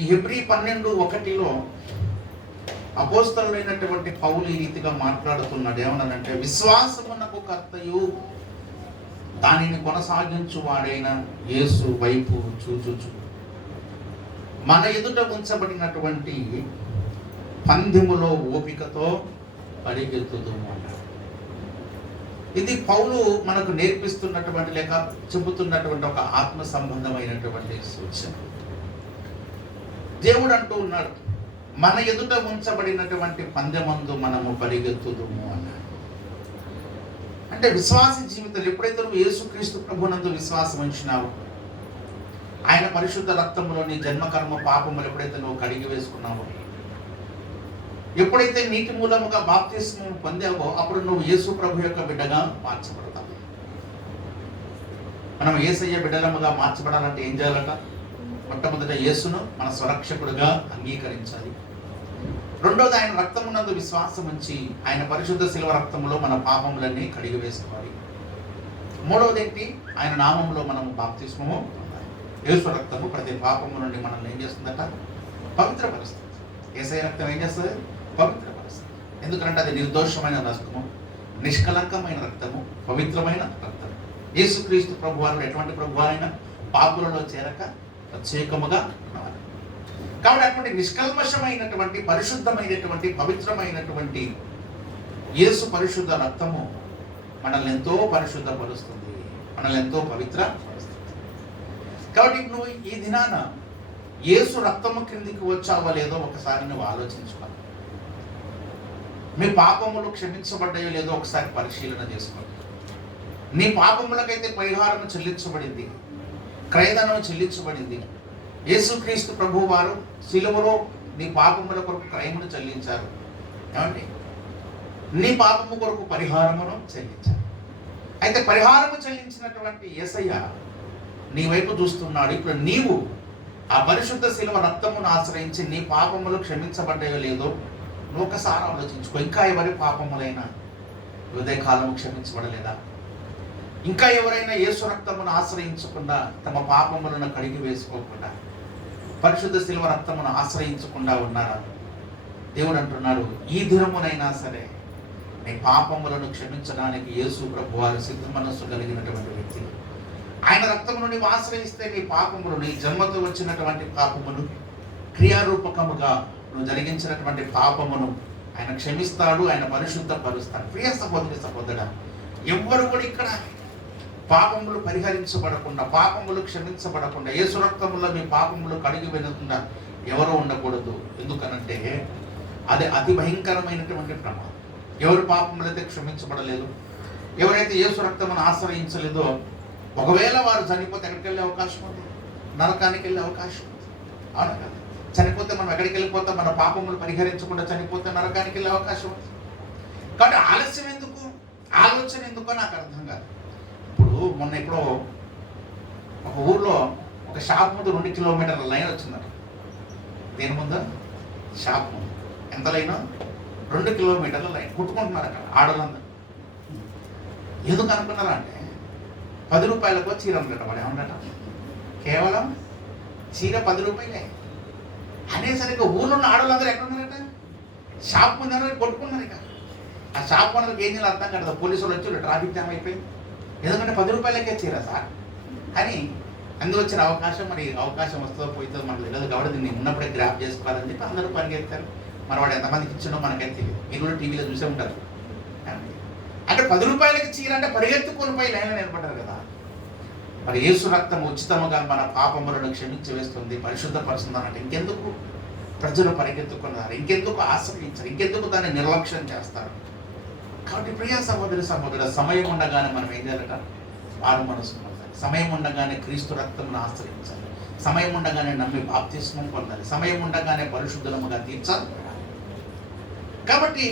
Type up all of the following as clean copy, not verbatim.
ఈ హెబ్రీ 12:1 అపోస్తలుడైనటువంటి పౌలు ఈ రీతిగా మాట్లాడుతున్నాడు. ఏమన్నానంటే, విశ్వాసమునకు కర్తయు దానిని కొనసాగించువాడైన యేసు వైపు చూచుచు మన ఎదుట ఉంచబడినటువంటి పందెములో ఓపికతో పరిగెత్తుదుము అన్నాడు. ఇది పౌలు మనకు నేర్పిస్తున్నటువంటి లేక చెబుతున్నటువంటి ఒక ఆత్మ సంబంధమైనటువంటి సూచన. దేవుడు అంటూ ఉన్నాడు, మన ఎదుట ఉంచబడినటువంటి పందెమందు మనము పరిగెత్తుదుము అన్నాడు. అంటే విశ్వాస జీవితంలో ఎప్పుడైతే నువ్వు యేసుక్రీస్తు ప్రభునందు విశ్వాసం ఉంచినావు, ఆయన పరిశుద్ధ రక్తంలో నీ జన్మకర్మ పాపములు ఎప్పుడైతే నువ్వు కడిగి వేసుకున్నావో, ఎప్పుడైతే నీటి మూలముగా బాప్తిస్మం పొందావో, అప్పుడు నువ్వు యేసు ప్రభు యొక్క బిడ్డగా మార్చబడతావు. మనం యేసయ్య బిడ్డలముగా మార్చబడాలంటే ఏం చేయాలట? మొట్టమొదట యేసును మన స్వరక్షకుడుగా అంగీకరించాలి. రెండోది, ఆయన రక్తమునందు విశ్వాసం ఉంచి ఆయన పరిశుద్ధ శిలువ రక్తములో మన పాపములన్నీ కడిగి వేసుకోవాలి. మూడవది ఏంటి? ఆయన నామంలో మనము బాప్తిస్మము పొందాలి. యేసు రక్తము ప్రతి పాపము నుండి మనల్ని ఏం చేస్తుందట? పవిత్రపరుస్తుంది. యేసయ్య రక్తం ఏం చేస్తుంది? పవిత్రపరుస్తుంది. ఎందుకంటే అది నిర్దోషమైన రక్తము, నిష్కలంకమైన రక్తము, పవిత్రమైన రక్తము. యేసుక్రీస్తు ప్రభువారు ఎటువంటి ప్రభువారైనా పాపులలో చేరక ప్రత్యేకముగా ఉన్నారు. కాబట్టి అటువంటి నిష్కల్మషమైనటువంటి పరిశుద్ధమైనటువంటి పవిత్రమైనటువంటి యేసు పరిశుద్ధ రక్తము మనల్ని ఎంతో పరిశుద్ధపరుస్తుంది, మనల్ని ఎంతో పవిత్రపరుస్తుంది. కాబట్టి నువ్వు ఈ దినాన యేసు రక్తము క్రిందికి వచ్చావో లేదో ఒకసారి నువ్వు ఆలోచించుకోవాలి. మీ పాపములు క్షమించబడ్డాయో లేదో ఒకసారి పరిశీలన చేసుకోవాలి. నీ పాపములకైతే పరిహారం చెల్లించబడింది, క్రయధనం చెల్లించబడింది. యేసుక్రీస్తు ప్రభు వారు శిలువలో నీ పాపముల కొరకు క్రయమును చెల్లించారు. ఏమండి? నీ పాపము కొరకు పరిహారమును చెల్లించారు. అయితే పరిహారము చెల్లించినటువంటి యేసయ్య నీ వైపు చూస్తున్నాడు. ఇప్పుడు నీవు ఆ పరిశుద్ధ శిలువ రక్తమును ఆశ్రయించి నీ పాపములు క్షమించబడ్డాయో లేదో నువ్వు ఒకసారి ఆలోచించుకో. ఇంకా ఎవరి పాపములైనా ఉదయకాలము క్షమించబడలేదా? ఇంకా ఎవరైనా యేసు రక్తమును ఆశ్రయించకుండా తమ పాపములను కడిగి వేసుకోకుండా పరిశుద్ధ శిలువ రక్తమును ఆశ్రయించకుండా ఉన్నారా? దేవుడు అంటున్నాడు, ఈ దినమునైనా సరే నీ పాపములను క్షమించడానికి యేసు ప్రభు వారు సిద్ధ మనస్సు కలిగినటువంటి వ్యక్తి. ఆయన రక్తమును నీవు ఆశ్రయిస్తే నీ పాపములు, నీ జన్మతో వచ్చినటువంటి పాపమును, క్రియారూపకముగా నువ్వు జరిగించినటువంటి పాపమును ఆయన క్షమిస్తాడు, ఆయన పరిశుద్ధపరుస్తాడు. ప్రియ సహోదరి సహోదరుడా, ఎవ్వరు కూడా ఇక్కడ పాపములు పరిహరించబడకుండా, పాపములు క్షమించబడకుండా, యేసు రక్తములో మీ పాపములు కడిగి వెనకుండా ఎవరు ఉండకూడదు. ఎందుకనంటే అది అతి భయంకరమైనటువంటి ప్రమాదం. ఎవరి పాపములైతే క్షమించబడలేదు, ఎవరైతే యేసు రక్తమును ఆశ్రయించలేదో, ఒకవేళ వారు చనిపోతే ఎక్కడికి వెళ్ళే అవకాశం ఉంది? నరకానికి వెళ్ళే అవకాశం ఉంది. అవునా కదా? చనిపోతే మనం ఎక్కడికి వెళ్ళిపోతాం? మన పాపములు పరిహరించకుండా చనిపోతే నరకానికి వెళ్ళే అవకాశం ఉంది. కాబట్టి ఆలస్యం ఎందుకు, ఆలోచన ఎందుకో నాకు అర్థం కాదు. మొన్న ఎప్పుడో ఒక ఊర్లో ఒక షాప్ ముందు 2 కిలోమీటర్ల లైన్ వచ్చిందట. దేని ముందు? షాప్ ముందు. ఎంత లైన్? 2 కిలోమీటర్ల లైన్ కుట్టుకుంటున్నారు అక్కడ ఆడలందరూ. ఎందుకు అనుకున్నారా అంటే 10 రూపాయలకు చీర అమ్మట. వాడు ఏమన్నట? కేవలం చీర 10 రూపాయలే అనేసరికి ఊళ్ళో ఉన్న ఆడలందరూ ఎక్కడ ఉన్నారట? షాప్ ముందు కొట్టుకున్నారు. ఇక ఆ షాప్ ఓనర్కి ఏం చేయాలి అర్థం కాదు. పోలీసులు వచ్చి ట్రాఫిక్ జామ్ అయిపోయింది. ఎందుకంటే 10 రూపాయలకే చీర సార్ అని అందు వచ్చిన అవకాశం, మరి అవకాశం వస్తుందో పోతుందో మనకు తెలియదు. కాబట్టి దీన్ని ఉన్నప్పుడే గ్రాప్ చేసుకోవాలని చెప్పి అందరూ పరిగెత్తారు. మరి వాడు ఎంతమందికి ఇచ్చిండో మనకైతే తెలియదు. మీరు కూడా టీవీలో చూసే ఉంటారు. అంటే 10 రూపాయలకి చీర అంటే పరిగెత్తుకొని పోయి లైన్లో నిలబడ్డారు కదా. మరి యేసు రక్తం ఉచితముగా మన పాపములను క్షమించి వేస్తుంది, పరిశుద్ధపరుస్తుంది అంటే ఇంకెందుకు ప్రజలు పరిగెత్తుకున్నారు? ఇంకెందుకు ఆశ్రయించారు? ఇంకెందుకు దాన్ని నిర్లక్ష్యం చేస్తారు? కాబట్టి ప్రియ సహోదరి సహోదరుల, సమయం ఉండగానే మనం ఏం చేయాలట? వారు మనసు పొందాలి. సమయం ఉండగానే క్రీస్తు రక్తమును ఆశ్రయించాలి. సమయం ఉండగానే నమ్మి బాప్తిస్మం పొందాలి. సమయం ఉండగానే పరిశుద్ధముగా తీర్చాలి. కాబట్టి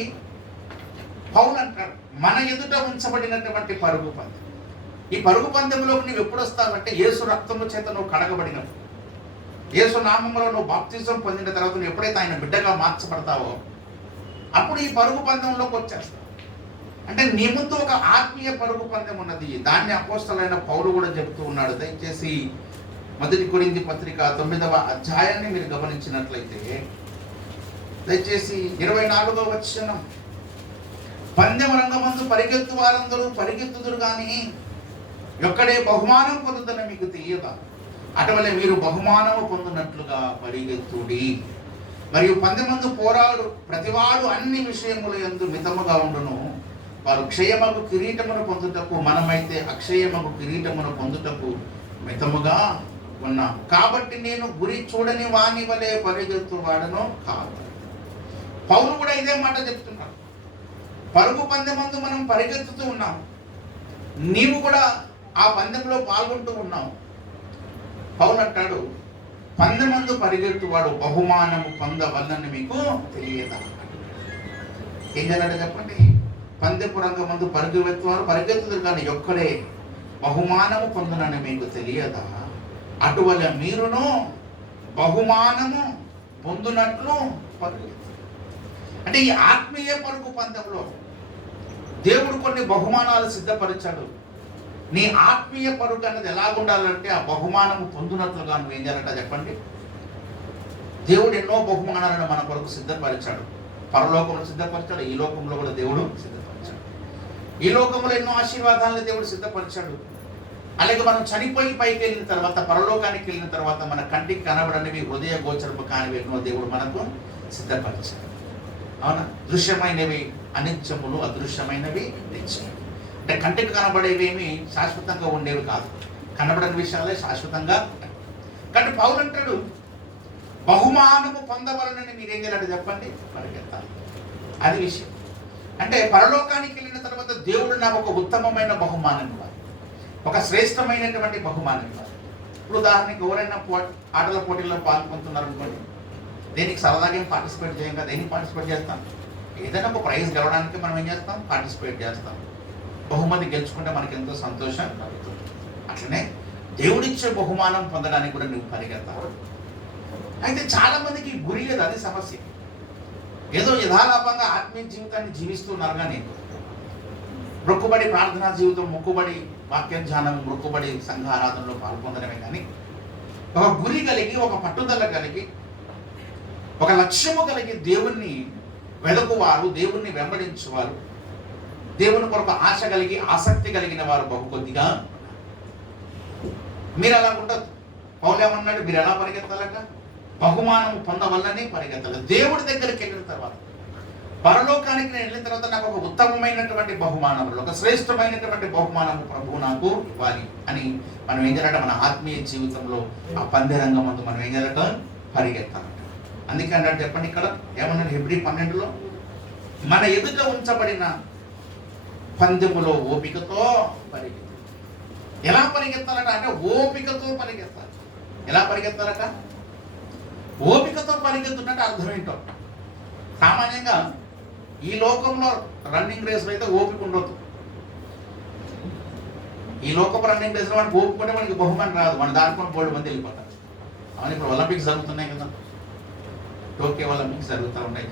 పౌలు అంటాడు, మన ఎదుట ఉంచబడినటువంటి పరుగు పందెం. ఈ పరుగు పందెంలోకి నువ్వు ఎప్పుడు వస్తావంటే యేసు రక్తము చేత నువ్వు కడగబడినప్పుడు, యేసు నామములో నువ్వు బాప్తిజం పొందిన తర్వాత నువ్వు ఎప్పుడైతే ఆయన బిడ్డగా మార్చబడతావో అప్పుడు ఈ పరుగు పందెంలోకి వచ్చేస్తావు. అంటే నీ ముందు ఒక ఆత్మీయ పరుగు పందెం ఉన్నది. దాన్ని అపోస్తలుడైన పౌలు కూడా చెప్తూ ఉన్నాడు. దయచేసి మొదటి కొరింథీ పత్రిక 9వ అధ్యాయాన్ని మీరు గమనించినట్లయితే దయచేసి 24వ వచనం, పందెం రంగమందు పరిగెత్తు వారందరూ పరిగెత్తుదురు కానీ ఎక్కడే బహుమానం పొందుతున్న మీకు తెలియదా, అటువలే మీరు బహుమానము పొందినట్లుగా పరిగెత్తుడి. మరియు పందెమందు పోరాడు ప్రతివాడు అన్ని విషయముల యందు మితముగా ఉండును. వారు క్షయమగు కిరీటమును పొందుటకు, మనమైతే అక్షయమగు కిరీటమును పొందుటకు మితముగా ఉన్నాం. కాబట్టి నేను గురి చూడని వాని వలె పరిగెత్తు వాడను కాదు. పౌలు కూడా ఇదే మాట చెప్తున్నాడు. పరుగు పందెమందు మనం పరిగెత్తుతూ ఉన్నాం, నీవు కూడా ఆ పందెంలో పాల్గొంటూ ఉన్నావు. పౌలు అంటాడు, పందెమందు పరిగెత్తువాడు బహుమానము పొందవల్లని మీకు తెలియదా. ఏం చేయాలంటే చెప్పండి, పందెపు రంగమందు పరిగెత్తువారు పరిగెత్తుదురు కానీ ఒక్కడే బహుమానము పొందునని మీకు తెలియదా, అటువల మీరును బహుమానము పొందునట్లు పరిగెత్తు. అంటే ఈ ఆత్మీయ పరుగు పందెంలో దేవుడు కొన్ని బహుమానాలు సిద్ధపరిచాడు. నీ ఆత్మీయ పరుగు అనేది ఎలాగుండాలంటే ఆ బహుమానము పొందునట్లుగా నువ్వు ఏం చేయాలంట చెప్పండి. దేవుడు ఎన్నో బహుమానాలను మన కొరకు సిద్ధపరిచాడు. పరలోకంలో సిద్ధపరిచాడు, ఈ లోకంలో కూడా దేవుడు సిద్ధపరిచాడు. ఈ లోకంలో ఎన్నో ఆశీర్వాదాలను దేవుడు సిద్ధపరిచాడు. అలాగే మనం చనిపోయి పైకి వెళ్ళిన తర్వాత, పరలోకానికి వెళ్ళిన తర్వాత మన కంటికి కనబడనివి, హృదయ గోచరపు కానివి ఎన్నో దేవుడు మనకు సిద్ధపరిచాడు. అవునా? దృశ్యమైనవి అనిత్యములు, అదృశ్యమైనవి నిత్యములు. అంటే కంటికి కనబడేవేమి శాశ్వతంగా ఉండేవి కాదు, కనబడని విషయాలే శాశ్వతంగా. కానీ పౌలు అంటాడు, బహుమానము పొందవలనని మీరేం చేయాలంటే చెప్పండి, పరిగెత్తాలి. అది విషయం. అంటే పరలోకానికి వెళ్ళిన తర్వాత దేవుడు నాకు ఒక ఉత్తమమైన బహుమానం ఇవ్వాలి, ఒక శ్రేష్టమైనటువంటి బహుమానం ఇవ్వాలి. ఇప్పుడు ఉదాహరణకి ఎవరైనా ఆటల పోటీల్లో పాల్గొంటున్నారు అనుకోండి, దేనికి సరదాగా ఏం పార్టిసిపేట్ చేయం కదా, దేనికి పార్టిసిపేట్ చేస్తాం? ఏదైనా ఒక ప్రైజ్ గెలవడానికి మనం ఏం చేస్తాం, పార్టిసిపేట్ చేస్తాం. బహుమతి గెలుచుకుంటే మనకి ఎంతో సంతోషం కలుగుతుంది. అట్లనే దేవుడిచ్చే బహుమానం పొందడానికి కూడా నువ్వు పరిగెత్తాలి. అయితే చాలా మందికి గురి లేదు, అది సమస్య. ఏదో యథాలాపంగా ఆత్మీయ జీవితాన్ని జీవిస్తున్నారు కానీ మొక్కుబడి ప్రార్థనా జీవితం, మొక్కుబడి వాక్య ధ్యానం, మొక్కుబడి సంఘ ఆరాధనలో పాల్పొందడమే కానీ ఒక గురి కలిగి, ఒక పట్టుదల కలిగి, ఒక లక్ష్యము కలిగి దేవుణ్ణి వెదకువారు, దేవుణ్ణి వెంబడించేవారు, దేవుని కొరకు ఆశ కలిగి ఆసక్తి కలిగిన వారు బహు కొద్దిగా. మీరు అలా ఉండదు. పౌలు ఏమన్నాడు, మీరు ఎలా పరిగెత్తాలట? బహుమానం పొందవల్లని పరిగెత్తాలి. దేవుడి దగ్గరికి వెళ్ళిన తర్వాత, పరలోకానికి నేను వెళ్ళిన తర్వాత నాకు ఒక ఉత్తమమైనటువంటి బహుమానములు, ఒక శ్రేష్టమైనటువంటి బహుమానము ప్రభువు నాకు ఇవ్వాలి అని మనం ఏం చేయాలంటే మన ఆత్మీయ జీవితంలో ఆ పందెరంగం ముందు మనం ఏం చేయాలట, పరిగెత్తాలట. అందుకే అన్నాడు చెప్పండి, ఇక్కడ ఏమన్నాడు హెబ్రీ 12లో, మన ఎదుట ఉంచబడిన పందెములో ఓపికతో పరిగెత్తాలి. ఎలా పరిగెత్తాలట అంటే ఓపికతో పరిగెత్తాలి. ఎలా పరిగెత్తాలట? ఓపికతో పరిగెత్తున్నట్టు అర్థం ఏంటో. సామాన్యంగా ఈ లోకంలో రన్నింగ్ రేస్లో అయితే ఓపిక ఉండదు. ఈ లోకపు రన్నింగ్ రేస్లో మనకి ఓపిక ఉంటే మనకి బహుమానం రాదు, మన దానికొని 3 మంది వెళ్ళిపోతారు. అవును, ఇప్పుడు ఒలింపిక్స్ జరుగుతున్నాయి కదా, టోక్యో ఒలింపిక్స్ జరుగుతూ ఉన్నాయి.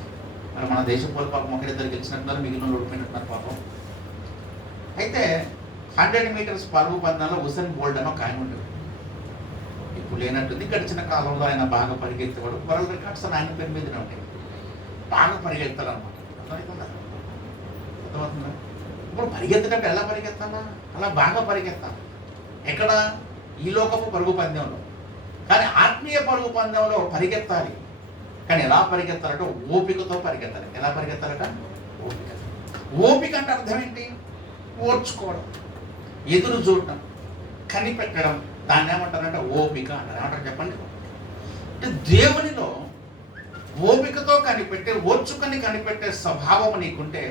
మరి మన దేశం పోలి పాపం ఒకరిద్దరు గెలిచినట్టున్నారు, మిగిలిన ఓడిపోయినట్టున్నారు పాపం. అయితే 100 మీటర్స్ పరుగు పందాల్లో ఉసేన్ బోల్ట్ అని ఒక ఆయన ఉండేది. ఇప్పుడు లేనట్టుంది. గడిచిన కాలంలో ఆయన బాగా పరిగెత్తేవాడు. వరల్డ్ రికార్డ్స్ అని ఆయన పేరు మీదనే ఉంటాయి. బాగా పరిగెత్తాలన్నమాట. అర్థమవుతుందా? అర్థమవుతుందా? ఇప్పుడు పరిగెత్తేటప్పుడు ఎలా పరిగెత్తాలా? అలా బాగా పరిగెత్తాలి. ఎక్కడ? ఈ లోకపు పరుగు పందెంలో. కానీ ఆత్మీయ పరుగు పందెంలో పరిగెత్తాలి. కానీ ఎలా పరిగెత్తాలంటే ఓపికతో పరిగెత్తాలి. ఎలా పరిగెత్తాలట? ఓపిక. ఓపిక అంటే అర్థం ఏంటి? ఓర్చుకోవడం, ఎదురు చూడటం, కనిపెట్టడం. దాన్ని ఏమంటారంటే ఓపిక అంటారు. ఏమంటారు చెప్పండి? అంటే దేవునిలో ఓపికతో కనిపెట్టే, ఓర్చుకొని కనిపెట్టే స్వభావం నీకుంటే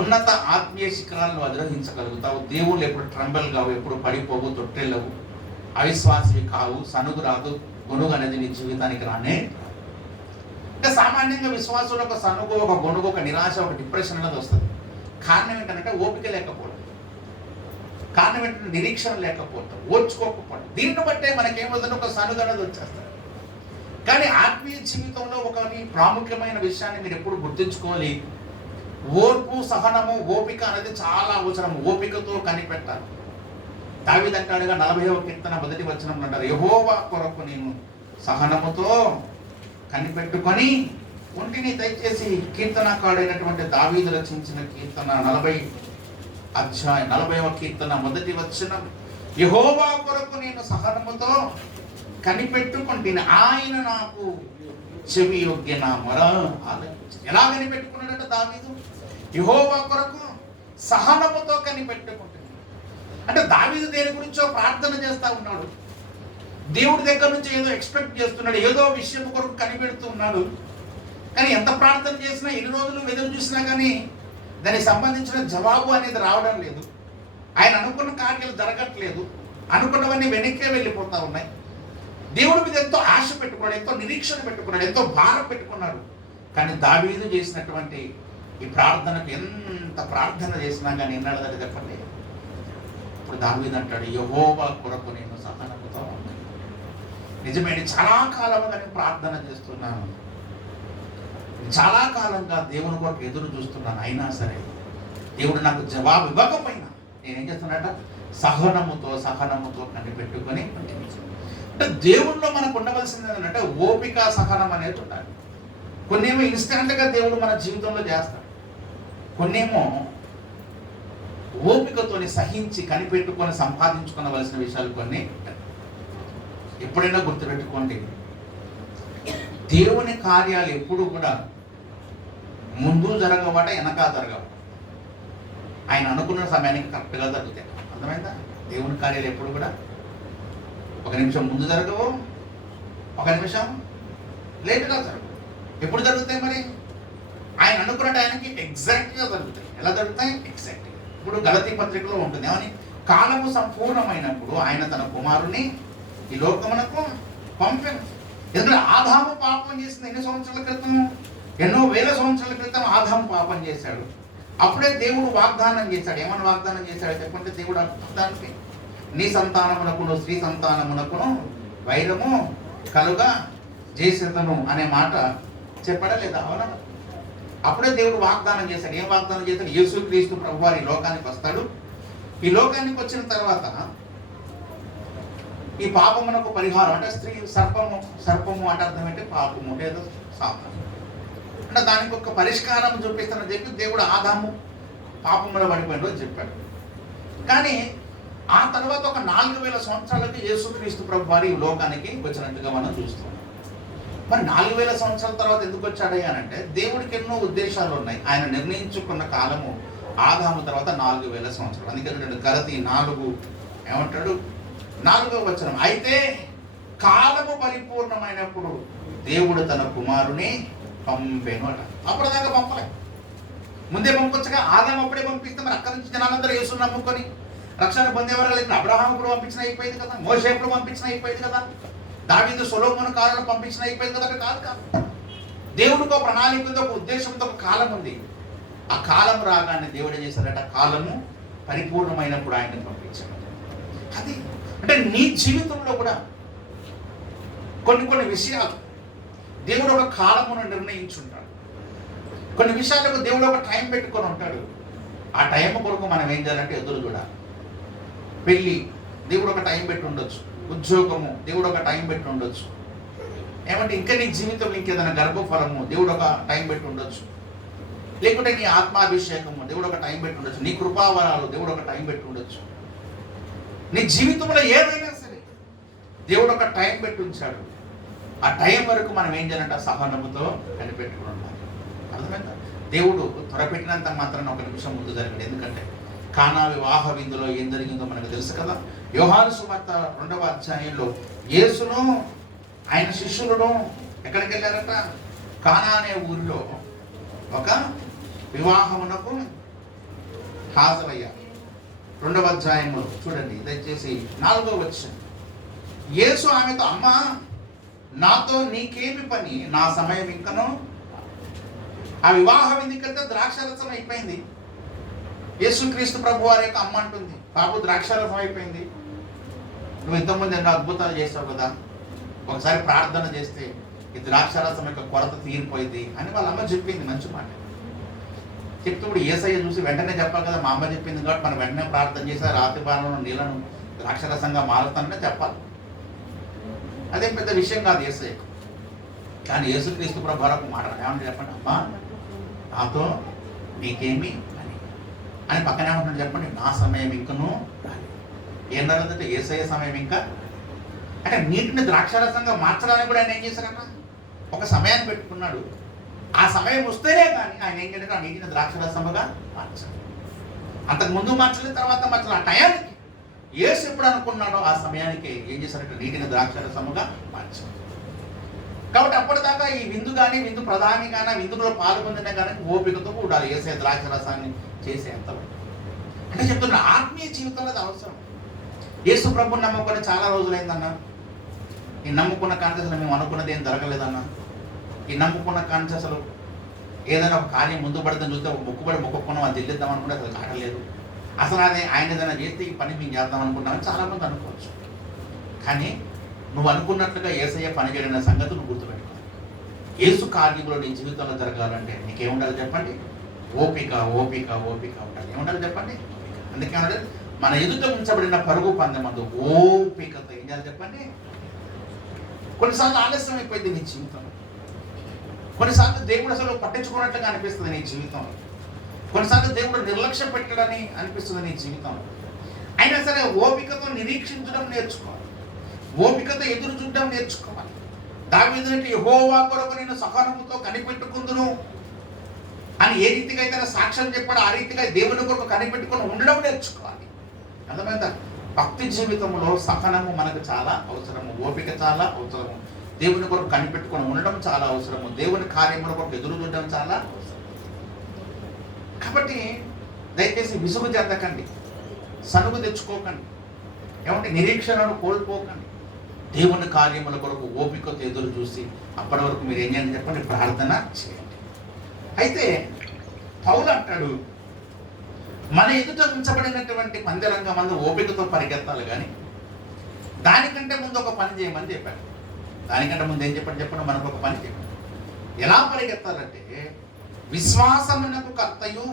ఉన్నత ఆత్మీయ శిఖరాలను అధిరోహించగలుగుతావు. దేవుళ్ళు ఎప్పుడు ట్రంబల్ కావు, ఎప్పుడు పడిపోవు, తొట్టెళ్ళవు, అవిశ్వాసివి కావు, సనుగు రాదు, గొనుగు అనేది నీ జీవితానికి రానే. అంటే సామాన్యంగా విశ్వాసంలో ఒక సనుగు, ఒక గొనుగు, ఒక నిరాశ, ఒక డిప్రెషన్ అనేది వస్తుంది. కారణం ఏంటంటే ఓపిక లేకపోవడం, కారణం ఏంటంటే నిరీక్షణ లేకపోవడం, ఓర్చుకోకపోవడం. దీన్ని బట్టే మనకేమవుతుంది, ఒక సనుగు అనేది వచ్చేస్తుంది. కానీ ఆత్మీయ జీవితంలో ఒక ప్రాముఖ్యమైన విషయాన్ని మీరు ఎప్పుడు గుర్తుంచుకోవాలి. ఓర్పు, సహనము, ఓపిక అనేది చాలా అవసరం. ఓపికతో కనిపెట్టాలి. దావీదు అంటాడుగా 40వ కీర్తన మొదటి వచనంలో అంటారు, యెహోవా కొరకు నేను సహనముతో కనిపెట్టుకొని ఒంటిని. దయచేసి కీర్తనకారుడైనటువంటి దావీదు రచించిన కీర్తన 40వ కీర్తన మొదటి వచనం, యెహోవా కొరకు నేను సహనముతో కనిపెట్టుకుంటేనే ఆయన నాకు చెవి యొగ్గి నా మొర ఆలకించెను. ఎలా కనిపెట్టుకున్నాడంటే దావీదు యెహోవా కొరకు సహనముతో కనిపెట్టుకుంటున్నాడు. అంటే దావీదు దేని గురించో ప్రార్థన చేస్తా ఉన్నాడు, దేవుడి దగ్గర నుంచి ఏదో ఎక్స్పెక్ట్ చేస్తున్నాడు, ఏదో విషయం కొరకు కనిపెడుతూ ఉన్నాడు. కానీ ఎంత ప్రార్థన చేసినా, ఎన్ని రోజులు ఎదురు చూసినా కానీ దానికి సంబంధించిన జవాబు అనేది రావడం లేదు. ఆయన అనుకున్న కార్యాలు జరగట్లేదు, అనుకున్నవన్నీ వెనక్కే వెళ్ళిపోతూ ఉన్నాయి. దేవుడి మీద ఎంతో ఆశ పెట్టుకున్నాడు, ఎంతో నిరీక్షణ పెట్టుకున్నాడు, ఎంతో భారం పెట్టుకున్నాడు. కానీ దావీదు చేసినటువంటి ఈ ప్రార్థనకు ఎంత ప్రార్థన చేసినా కానీ ఎన్నడదని చెప్పండి. ఇప్పుడు దావీదు అంటాడు, యెహోవా కొరకు నేను సహనముతో ఉన్నాను. నిజమే, చాలా కాలంగా నేను ప్రార్థన చేస్తున్నాను, చాలా కాలంగా దేవుని కొరకు ఎదురు చూస్తున్నాను. అయినా సరే దేవుడు నాకు జవాబు ఇవ్వకపోయినా నేనేం చేస్తున్నాట, సహనముతో కనిపెట్టుకొని. అంటే దేవుళ్ళలో మనకు ఉండవలసింది ఏంటంటే ఓపిక, సహనం అనేది ఉండాలి. కొన్నేమో ఇన్స్టెంట్గా దేవుడు మన జీవితంలో చేస్తాడు, కొన్నేమో ఓపికతోని సహించి కనిపెట్టుకొని సంపాదించుకోవలసిన విషయాలు కొన్ని. ఎప్పుడైనా గుర్తుపెట్టుకోండి, దేవుని కార్యాలు ఎప్పుడు కూడా ముందు జరగవట, వెనక జరగవు. ఆయన అనుకున్న సమయానికి కరెక్ట్గా జరుగుతాయి. అర్థమైందా? దేవుని కార్యాలు ఎప్పుడు కూడా ఒక నిమిషం ముందు జరగవు, ఒక నిమిషం లేటుగా జరగవు. ఎప్పుడు జరుగుతాయి మరి? ఆయన అనుకున్న టైంకి ఎగ్జాక్ట్గా జరుగుతాయి. ఎలా జరుగుతాయి? ఎగ్జాక్ట్గా. ఇప్పుడు గలతీ పత్రికలో ఉంటుంది ఏమని, కాలము సంపూర్ణమైనప్పుడు ఆయన తన కుమారుని ఈ లోకమునకు పంపాను. ఎందుకంటే ఆదాము పాపం చేసింది ఎన్ని సంవత్సరాల క్రితం? ఎన్నో వేల సంవత్సరాల క్రితం ఆదాము పాపం చేశాడు. అప్పుడే దేవుడు వాగ్దానం చేశాడు. ఏమని వాగ్దానం చేశాడు చెప్పంటే, దేవుడు అర్థానికి, నీ సంతానమునకును స్త్రీ సంతానమునకును వైరము కలుగా చేసేదను అనే మాట చెప్పడా లేదా? అవునా? అప్పుడే దేవుడు వాగ్దానం చేశాడు. ఏం వాగ్దానం చేశాడు? యేసుక్రీస్తు ప్రభువారు ఈ లోకానికి వస్తాడు. ఈ లోకానికి వచ్చిన తర్వాత ఈ పాపమునకు పరిహారం అంటే స్త్రీ సర్పము అంటే అర్థం ఏంటి? పాపము లేదా సాతాను. అంటే దానికి ఒక పరిష్కారం చూపిస్తానని చెప్పి దేవుడు ఆదాము పాపములో పడిపోయిన రోజు చెప్పాడు. కానీ ఆ తర్వాత ఒక 4000 సంవత్సరాలకి యేసుక్రీస్తు ప్రభువారు ఈ లోకానికి వచ్చినట్టుగా మనం చూస్తాం. మరి 4000 సంవత్సరాల తర్వాత ఎందుకు వచ్చాడు అంటే, దేవుడికి ఎన్నో ఉద్దేశాలు ఉన్నాయి. ఆయన నిర్ణయించుకున్న కాలము ఆదాము తర్వాత 4000 సంవత్సరాలు. అందుకే గలతీ 4 ఏమంటాడు? 4వ వచనం, అయితే కాలము పరిపూర్ణమైనప్పుడు దేవుడు తన కుమారుని పంపేను అట. అప్పటిదాకా పంపలే, ముందే పంపొచ్చుగా. ఆదాము అప్పుడే పంపిస్తే మరి అక్కడి నుంచి జనాలందరూ యేసుని నమ్ముకొని రక్షణ పొందేవారు లేదు. అబ్రహాము కూడా పంపించిన అయిపోయింది కదా, మోషే కూడా పంపించిన అయిపోయింది కదా, దావీదు సొలొమోను కాలంలో పంపించిన అయిపోయింది కదా. కాదు. దేవుడికి ఒక ప్రణాళిక ఉంది, ఒక ఉద్దేశంతో ఒక కాలం ఉంది. ఆ కాలం రాగానే దేవుడు ఏం చేశాడట, కాలము పరిపూర్ణమైనప్పుడు ఆయన్ని పంపించాడు. అది అంటే నీ జీవితంలో కూడా కొన్ని విషయాలు దేవుడు ఒక కాలమును నిర్ణయించుంటాడు. కొన్ని విషయాలకు దేవుడు ఒక టైం పెట్టుకొని ఉంటాడు. ఆ టైం కొరకు మనం ఏం చేయాలంటే ఎదురు చూడాలి. పెళ్ళి దేవుడు ఒక టైం పెట్టి ఉండొచ్చు, ఉద్యోగము దేవుడు ఒక టైం పెట్టి ఉండొచ్చు, ఏమంటే ఇంకా నీ జీవితంలో ఇంకేదైనా గర్భఫలము దేవుడు ఒక టైం పెట్టి ఉండొచ్చు, లేకుంటే నీ ఆత్మాభిషేకము దేవుడు ఒక టైం పెట్టి ఉండొచ్చు, నీ కృపావరాలు దేవుడు ఒక టైం పెట్టి ఉండొచ్చు. నీ జీవితంలో ఏదైనా సరే దేవుడు ఒక టైం పెట్టి ఉంచాడు. ఆ టైం వరకు మనం ఏం చేయాలంటే సహనముతో కనిపెట్టుకుని ఉండాలి. అర్థమైందా? దేవుడు త్వరపెట్టినంత మాత్రం ఒక నిమిషం ముందు జరిగింది. ఎందుకంటే కానా వివాహ విందులో ఏం జరిగిందో మనకు తెలుసు కదా. యోహాను సువార్త 2వ అధ్యాయంలో యేసును ఆయన శిష్యులను ఎక్కడికి వెళ్ళారట? కానా అనే ఊరిలో ఒక వివాహమునకు హాజరయ్యారు. 2వ అధ్యాయంలో చూడండి, దయచేసి 4వ వచనం. యేసు ఆమెతో, అమ్మా, నాతో నీకేమి పని? నా సమయం ఇంకను. ఆ వివాహం ఎందుకంటే ద్రాక్షరసం అయిపోయింది. యేసుక్రీస్తు ప్రభు వారి యొక్క అమ్మ అంటుంది, బాబు ద్రాక్షరసం అయిపోయింది, నువ్వు ఇంతకుముందు ఎన్నో అద్భుతాలు చేస్తావు కదా, ఒకసారి ప్రార్థన చేస్తే ఈ ద్రాక్షరసం యొక్క కొరత తీరిపోయింది అని వాళ్ళ అమ్మ చెప్పింది. మంచి మాట చెప్తూ ఇప్పుడు యేసయ్య చూసి వెంటనే చెప్పాలి కదా, మా అమ్మ చెప్పింది కాబట్టి మనం వెంటనే ప్రార్థన చేసి రాత్రి బాణంలో నీళ్ళను ద్రాక్షరసంగా మారుతానని చెప్పాలి. అదేం పెద్ద విషయం కాదు యేసయ్యకు. కానీ యేసుక్రీస్తు ప్రభు వరకు మాట ఏమని చెప్పండి, అమ్మా నాతో నీకేమి అని పక్కనే ఉంటుంది చెప్పండి, నా సమయం ఇంకను ఏం రాలేదంటే యేసయ్య సమయం ఇంకా. అంటే నీటిని ద్రాక్షరసంగా మార్చడానికి కూడా ఆయన ఏం చేశారన్నా, ఒక సమయాన్ని పెట్టుకున్నాడు. ఆ సమయం వస్తేనే కానీ ఆయన ఏం చేయాలంటే ఆ నీటిని ద్రాక్షరసముగా మార్చాలి. అంతకు ముందు మార్చలేదు, తర్వాత మార్చాలి. ఆ టయానికి యేసు ఎప్పుడు అనుకున్నాడో ఆ సమయానికి ఏం చేశారంటే నీటిని ద్రాక్షరసముగా మార్చాలి. కాబట్టి అప్పటిదాకా ఈ విందు కానీ విందు ప్రధాని కానీ విందులో పాల్గొందిన కానీ ఓపికతో ఉండాలి యేసయ్య ద్రాక్షరసాన్ని చేసేంత. అంటే చెప్తున్నా ఆత్మీయ జీవితంలో అది అవసరం. యేసు ప్రభుని నమ్ముకొని చాలా రోజులైందన్నా. ఈ నమ్ముకున్న కాంతి అసలు మేము అనుకున్నది ఏం జరగలేదన్నా. ఈ నమ్ముకున్న కాంతి అసలు ఏదైనా ఒక కార్యం ముందు పడుతుందని చూస్తే ఒక మొక్కుకున్నాం అది చెల్లిద్దాం అనుకుంటే అసలు కాడలేదు. అసలు అదే ఆయన ఏదైనా చేస్తే ఈ పని మేము చేద్దాం అనుకుంటామని చాలామంది అనుకోవచ్చు. కానీ నువ్వు అనుకున్నట్లుగా యేసయ్య పని చేయడం సంగతి నువ్వు గుర్తుపెట్టుకోవాలి. యేసు కార్యంలో నీ జీవితంలో జరగాలంటే నీకేముండాలి చెప్పండి, ఓపిక ఓపిక ఓపిక ఉండాలి. ఏముండాలి చెప్పండి, అందుకే ఉండాలి మన ఎదుట ఉంచబడిన పరుగు పందెమందు ఓపికతో ఏం చేయాలి చెప్పండి. కొన్నిసార్లు ఆలస్యం అయిపోయింది నీ జీవితంలో, కొన్నిసార్లు దేవుడు అసలు పట్టించుకున్నట్లుగా అనిపిస్తుంది నీ జీవితంలో, కొన్నిసార్లు దేవుడు నిర్లక్ష్యం పెట్టడని అనిపిస్తుంది నీ జీవితంలో. అయినా సరే ఓపికతో నిరీక్షించడం నేర్చుకోవాలి, ఓపికతో ఎదురు చూడడం నేర్చుకోవాలి. దావీదునంటే యెహోవా కొరకు నేను సహనముతో కనిపెట్టుకుందును అని ఏ రీతిగా అయితే సాక్ష్యం చెప్పాడో ఆ రీతిగా దేవుని కొరకు కనిపెట్టుకుని ఉండడం నేర్చుకోవాలి. అర్థమైందా? భక్తి జీవితంలో సహనము మనకు చాలా అవసరము, ఓపిక చాలా అవసరము, దేవుని కొరకు కనిపెట్టుకుని ఉండడం చాలా అవసరము, దేవుని కార్యముల కొరకు ఎదురు చూడడం చాలా అవసరం. కాబట్టి దయచేసి విసుగు చెందకండి, సనుగు తెచ్చుకోకండి, ఏమంటే నిరీక్షణను కోల్పోకండి. దేవుని కార్యముల కొరకు ఓపికతో ఎదురు చూసి అప్పటి వరకు మీరు ఏం చేయాలని చెప్పండి, ప్రార్థన చేయండి. అయితే పౌలు అంటాడు, మన ఎదుట ఉంచబడినటువంటి పందిరంగం మందు ఓపికతో పరిగెత్తాలి, కానీ దానికంటే ముందు ఒక పని చేయమని చెప్పాడు. దానికంటే ముందు ఏం చెప్పండి చెప్పండి, మనకు ఒక పని చెప్పండి. ఎలా పరిగెత్తాలంటే విశ్వాసమునకు కర్తయు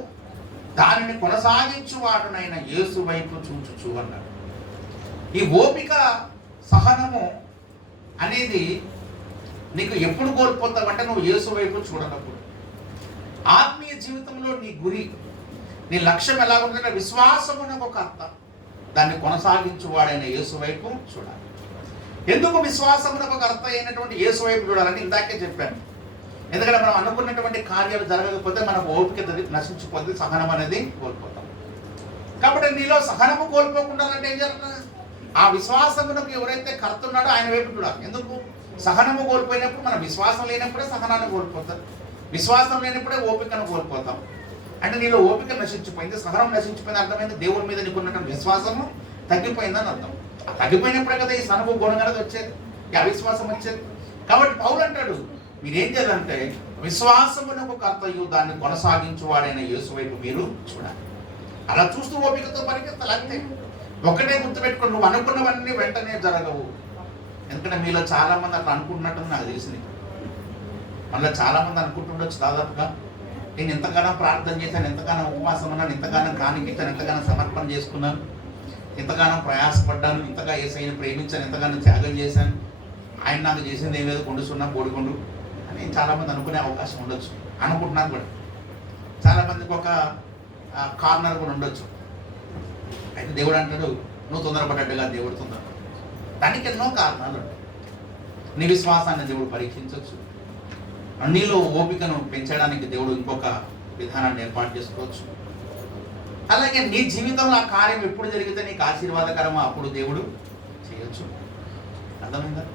దానిని కొనసాగించువాడునైన యేసు వైపు చూచుచు అన్నాడు. ఈ ఓపిక సహనము అనేది నీకు ఎప్పుడు కోల్పోతావంటే నువ్వు యేసు వైపు చూడనప్పుడు. ఆత్మీయ జీవితంలో నీ గురి, నీ లక్ష్యం ఎలా ఉంటుందంటే విశ్వాసమునకు కర్త దాన్ని కొనసాగించువాడైన యేసు వైపు చూడాలి. ఎందుకు విశ్వాసమునకు కర్త అయినటువంటి యేసు వైపు చూడాలని ఇందాకే చెప్పాను. ఎందుకంటే మనం అనుకున్నటువంటి కార్యాలు జరగకపోతే మనకు ఓపిక నశించిపోతే సహనం అనేది కోల్పోతాం. కాబట్టి నీలో సహనము కోల్పోకుండా అంటే ఏం జరుగుతుంది, ఆ విశ్వాసమునకు ఎవరైతే కర్త ఉన్నాడో ఆయన వైపు చూడాలి. ఎందుకు, సహనము కోల్పోయినప్పుడు మన విశ్వాసం లేనప్పుడే సహనాన్ని కోల్పోతాం, విశ్వాసం లేనప్పుడే ఓపికను కోల్పోతాం. అంటే నీలో ఓపిక నశించిపోయింది, సహనం నశించిపోయింది, అర్థమైంది దేవుని మీద నీకు ఉన్నటువంటి విశ్వాసము తగ్గిపోయిందని అర్థం. తగ్గిపోయినప్పుడే కదా ఈ సనుగు గుణగలది వచ్చేది, ఈ అవిశ్వాసం వచ్చేది. కాబట్టి పౌలు అంటాడు, మీరేం చేయాలంటే విశ్వాసమునకు కర్తయు దాన్ని కొనసాగించువాడైన యేసు వైపు మీరు చూడాలి. అలా చూస్తూ ఓపికతో పరిగెత్తాలి అంతే. ఒకటే గుర్తుపెట్టుకోండి, నువ్వు అనుకున్నవన్నీ వెంటనే జరగవు. ఎందుకంటే మీలో చాలా మంది అట్లా అనుకుంటున్నట్టు నాకు తెలిసింది. మనలో చాలా మంది అనుకుంటుండొచ్చు దాదాపుగా, నేను ఎంతగానో ప్రార్థన చేశాను, ఎంతగానో ఉపవాసం ఉన్నాను, ఎంతగానో కానికిచ్చాను, ఎంతగానో సమర్పణ చేసుకున్నాను, ఎంతగానో ప్రయాసపడ్డాను, ఇంతగా యేసయ్యను ప్రేమించాను, ఎంతగానో త్యాగం చేశాను, ఆయన నాకు చేసింది ఏం లేదు, కొండుసున్నా బోడికొండు అని చాలామంది అనుకునే అవకాశం ఉండొచ్చు, అనుకుంటున్నాను కూడా. చాలామందికి ఒక కార్నర్ కూడా ఉండొచ్చు. అయితే దేవుడు అంటాడు, నువ్వు తొందరపడ్డట్టుగా దేవుడు తొందరపడ్డాడు. దానికి ఎన్నో కారణాలు ఉంటాయి. నీ విశ్వాసాన్ని దేవుడు పరీక్షించవచ్చు, నీలో ఓపికను పెంచడానికి దేవుడు ఇంకొక విధానాన్ని ఏర్పాటు చేసుకోవచ్చు. అలాగే నీ జీవితంలో ఆ కార్యం ఎప్పుడు జరిగితే నీకు ఆశీర్వాదకరమో అప్పుడు దేవుడు చేయొచ్చు. అర్థమైందా?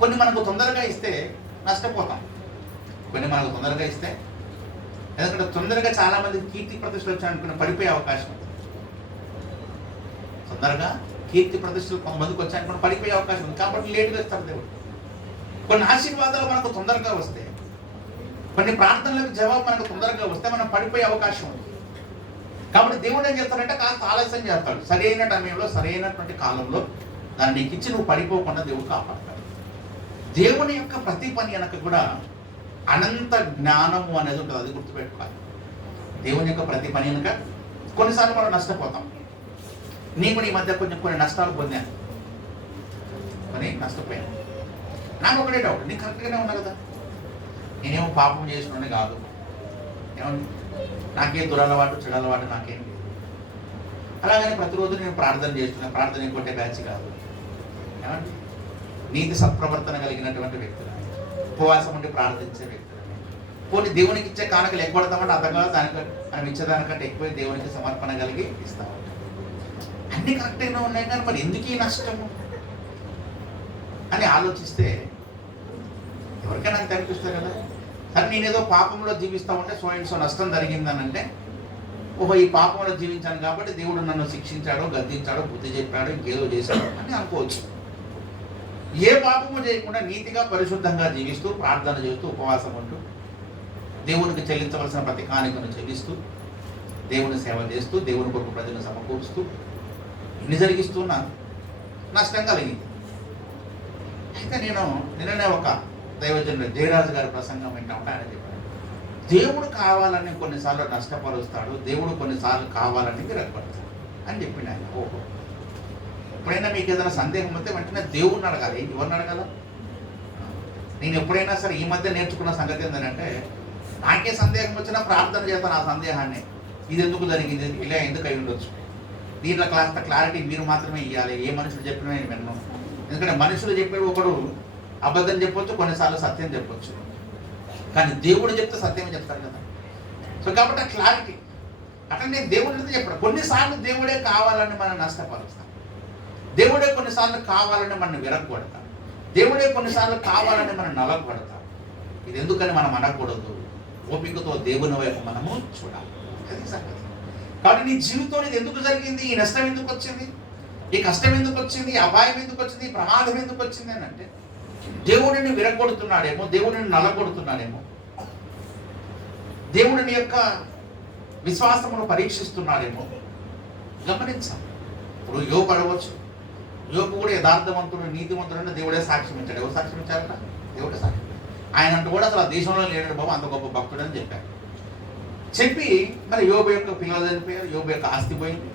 కొన్ని మనకు తొందరగా ఇస్తే నష్టపోతాం, కొన్ని మనకు తొందరగా ఇస్తే, ఎందుకంటే తొందరగా చాలామంది కీర్తి ప్రతిష్టలు వచ్చాయనుకున్న పడిపోయే అవకాశం ఉంది. తొందరగా కీర్తి ప్రతిష్టలు కొంతమందికి వచ్చాయనుకున్న పడిపోయే అవకాశం ఉంది. కాబట్టి లేటుగా ఇస్తారు దేవుడు. కొన్ని ఆశీర్వాదాలు మనకు తొందరగా వస్తే, కొన్ని ప్రార్థనలకు జవాబు మనకు తొందరగా వస్తే మనం పడిపోయే అవకాశం ఉంది. కాబట్టి దేవుడు ఏం చేస్తాడంటే కాస్త ఆలస్యం చేస్తాడు. సరైన టైంలో సరైనటువంటి కాలంలో దాన్ని నీకు ఇచ్చి నువ్వు పడిపోకుండా దేవుడు కాపాడతాడు. దేవుని యొక్క ప్రతి పని వెనక కూడా అనంత జ్ఞానము అనేది ఉంటుంది, అది గుర్తుపెట్టుకోవాలి. దేవుని యొక్క ప్రతి పని వెనక కొన్నిసార్లు మనం నష్టపోతాం, నేను కూడా ఈ మధ్య కొన్ని నష్టాలు పొందాను, కొన్ని నష్టపోయాను. నాకు ఒకటే డౌట్, నేను కరెక్ట్గానే ఉన్నా కదా, నేనేమో పాపం చేసినోనే కాదు, ఏమన్నా నాకేం దురలవాటు చెడలవాటు నాకేం లేదు. అలాగని ప్రతిరోజు నేను ప్రార్థన చేస్తున్నా, ప్రార్థన కొట్టే బ్యాచ్ కాదు. ఏమండి, నీతి సత్ప్రవర్తన కలిగినటువంటి వ్యక్తులు, ఉపవాసం ఉండి ప్రార్థించే వ్యక్తులు. పోనీ దేవునికి ఇచ్చే కానుకలు ఎగ్గొడతామంటే అర్థం కాదు, దానికి మనం ఇచ్చేదానికంటే ఎక్కువ దేవునికి సమర్పణ కలిగి ఇస్తాం. అన్ని కరెక్ట్గానే ఉన్నాయి, కానీ మరి ఎందుకు ఈ నష్టము అని ఆలోచిస్తే ఎవరికైనా అంత అనిపిస్తుంది కదా. సరే, నేనేదో పాపంలో జీవిస్తూ ఉంటే సో నష్టం జరిగిందని అంటే, ఓహో ఈ పాపంలో జీవించాను కాబట్టి దేవుడు నన్ను శిక్షించాడో, గద్దించాడో, బుద్ధి చెప్పాడో, ఇంకేదో చేశాడో అని అనుకోవచ్చు. ఏ పాపము చేయకుండా నీతిగా పరిశుద్ధంగా జీవిస్తూ, ప్రార్థన చేస్తూ, ఉపవాసం ఉంటూ, దేవునికి చెల్లించవలసిన ప్రతి కానుకను చెల్లిస్తూ, దేవుని సేవ చేస్తూ, దేవుని కొరకు ప్రజలను సమకూరుస్తూ ఇన్ని జరిగిస్తున్నా నష్టం కలిగింది. అయితే నేను నిన్ననే ఒక దైవజనుడు జయరాజు గారి ప్రసంగం వింటా ఉంటే ఆయన చెప్పాడు, దేవుడు కావాలని కొన్నిసార్లు నష్టపరుస్తాడు, దేవుడు కొన్నిసార్లు కావాలని విరగపడతాడు అని చెప్పిండు ఆయన. ఓహో, ఎప్పుడైనా మీకు ఏదైనా సందేహం వస్తే వెంటనే దేవుడిని అడగాలి, ఎవరిని అడగాల? నేను ఎప్పుడైనా సరే ఈ మధ్య నేర్చుకున్న సంగతి ఏంటంటే, నాకే సందేహం వచ్చినా ప్రార్థన చేస్తాను ఆ సందేహాన్ని, ఇది ఎందుకు జరిగింది, ఇలా ఎందుకు అయి ఉండొచ్చు, దీంట్లో కాస్త క్లారిటీ మీరు మాత్రమే ఇవ్వాలి, ఏ మనుషులు చెప్పినా నేను విన్నాను. ఎందుకంటే మనుషులు చెప్పాడు, ఒకడు అబద్ధం చెప్పొచ్చు, కొన్నిసార్లు సత్యం చెప్పొచ్చు, కానీ దేవుడు చెప్తే సత్యం చెప్తాడు కదా. సో కాబట్టి ఆ క్లారిటీ అట్లా నేను దేవుడితో చెప్పాడు. కొన్నిసార్లు దేవుడే కావాలని మనం నష్టపరుస్తాం, దేవుడే కొన్నిసార్లు కావాలని మనం విరగొడతాం, దేవుడే కొన్నిసార్లు కావాలని మనం నలగొడతాం. ఇది ఎందుకని మనం అనకూడదు, ఓపికతో దేవుని వైపు మనము చూడాలి. అది సంగతి. కాబట్టి నీ జీవితంలో ఇది ఎందుకు జరిగింది, ఈ నష్టం ఎందుకు వచ్చింది, ఈ కష్టం ఎందుకు వచ్చింది, ఈ అపాయం ఎందుకు వచ్చింది, ఈ ప్రమాదం ఎందుకు వచ్చింది అని అంటే, దేవుడిని విరగొడుతున్నాడేమో, దేవుడిని నలగొడుతున్నాడేమో, దేవుడిని యొక్క విశ్వాసమును పరీక్షిస్తున్నాడేమో గమనించాలి. ఇప్పుడు యోబు అడగవచ్చు, యోబు కూడా యథార్థవంతుడు నీతివంతుడని దేవుడే సాక్ష్యం ఇచ్చాడు. ఎవరు సాక్ష్యం ఇచ్చారట? దేవుడే సాక్ష్యం. ఆయన అంటూ కూడా అసలు ఆ దేశంలో లేడు బాబు, అంత గొప్ప భక్తుడు అని చెప్పారు. చెప్పి మరి యోబు యొక్క పిల్లలు చనిపోయారు, యోబు యొక్క ఆస్తి పోయింది,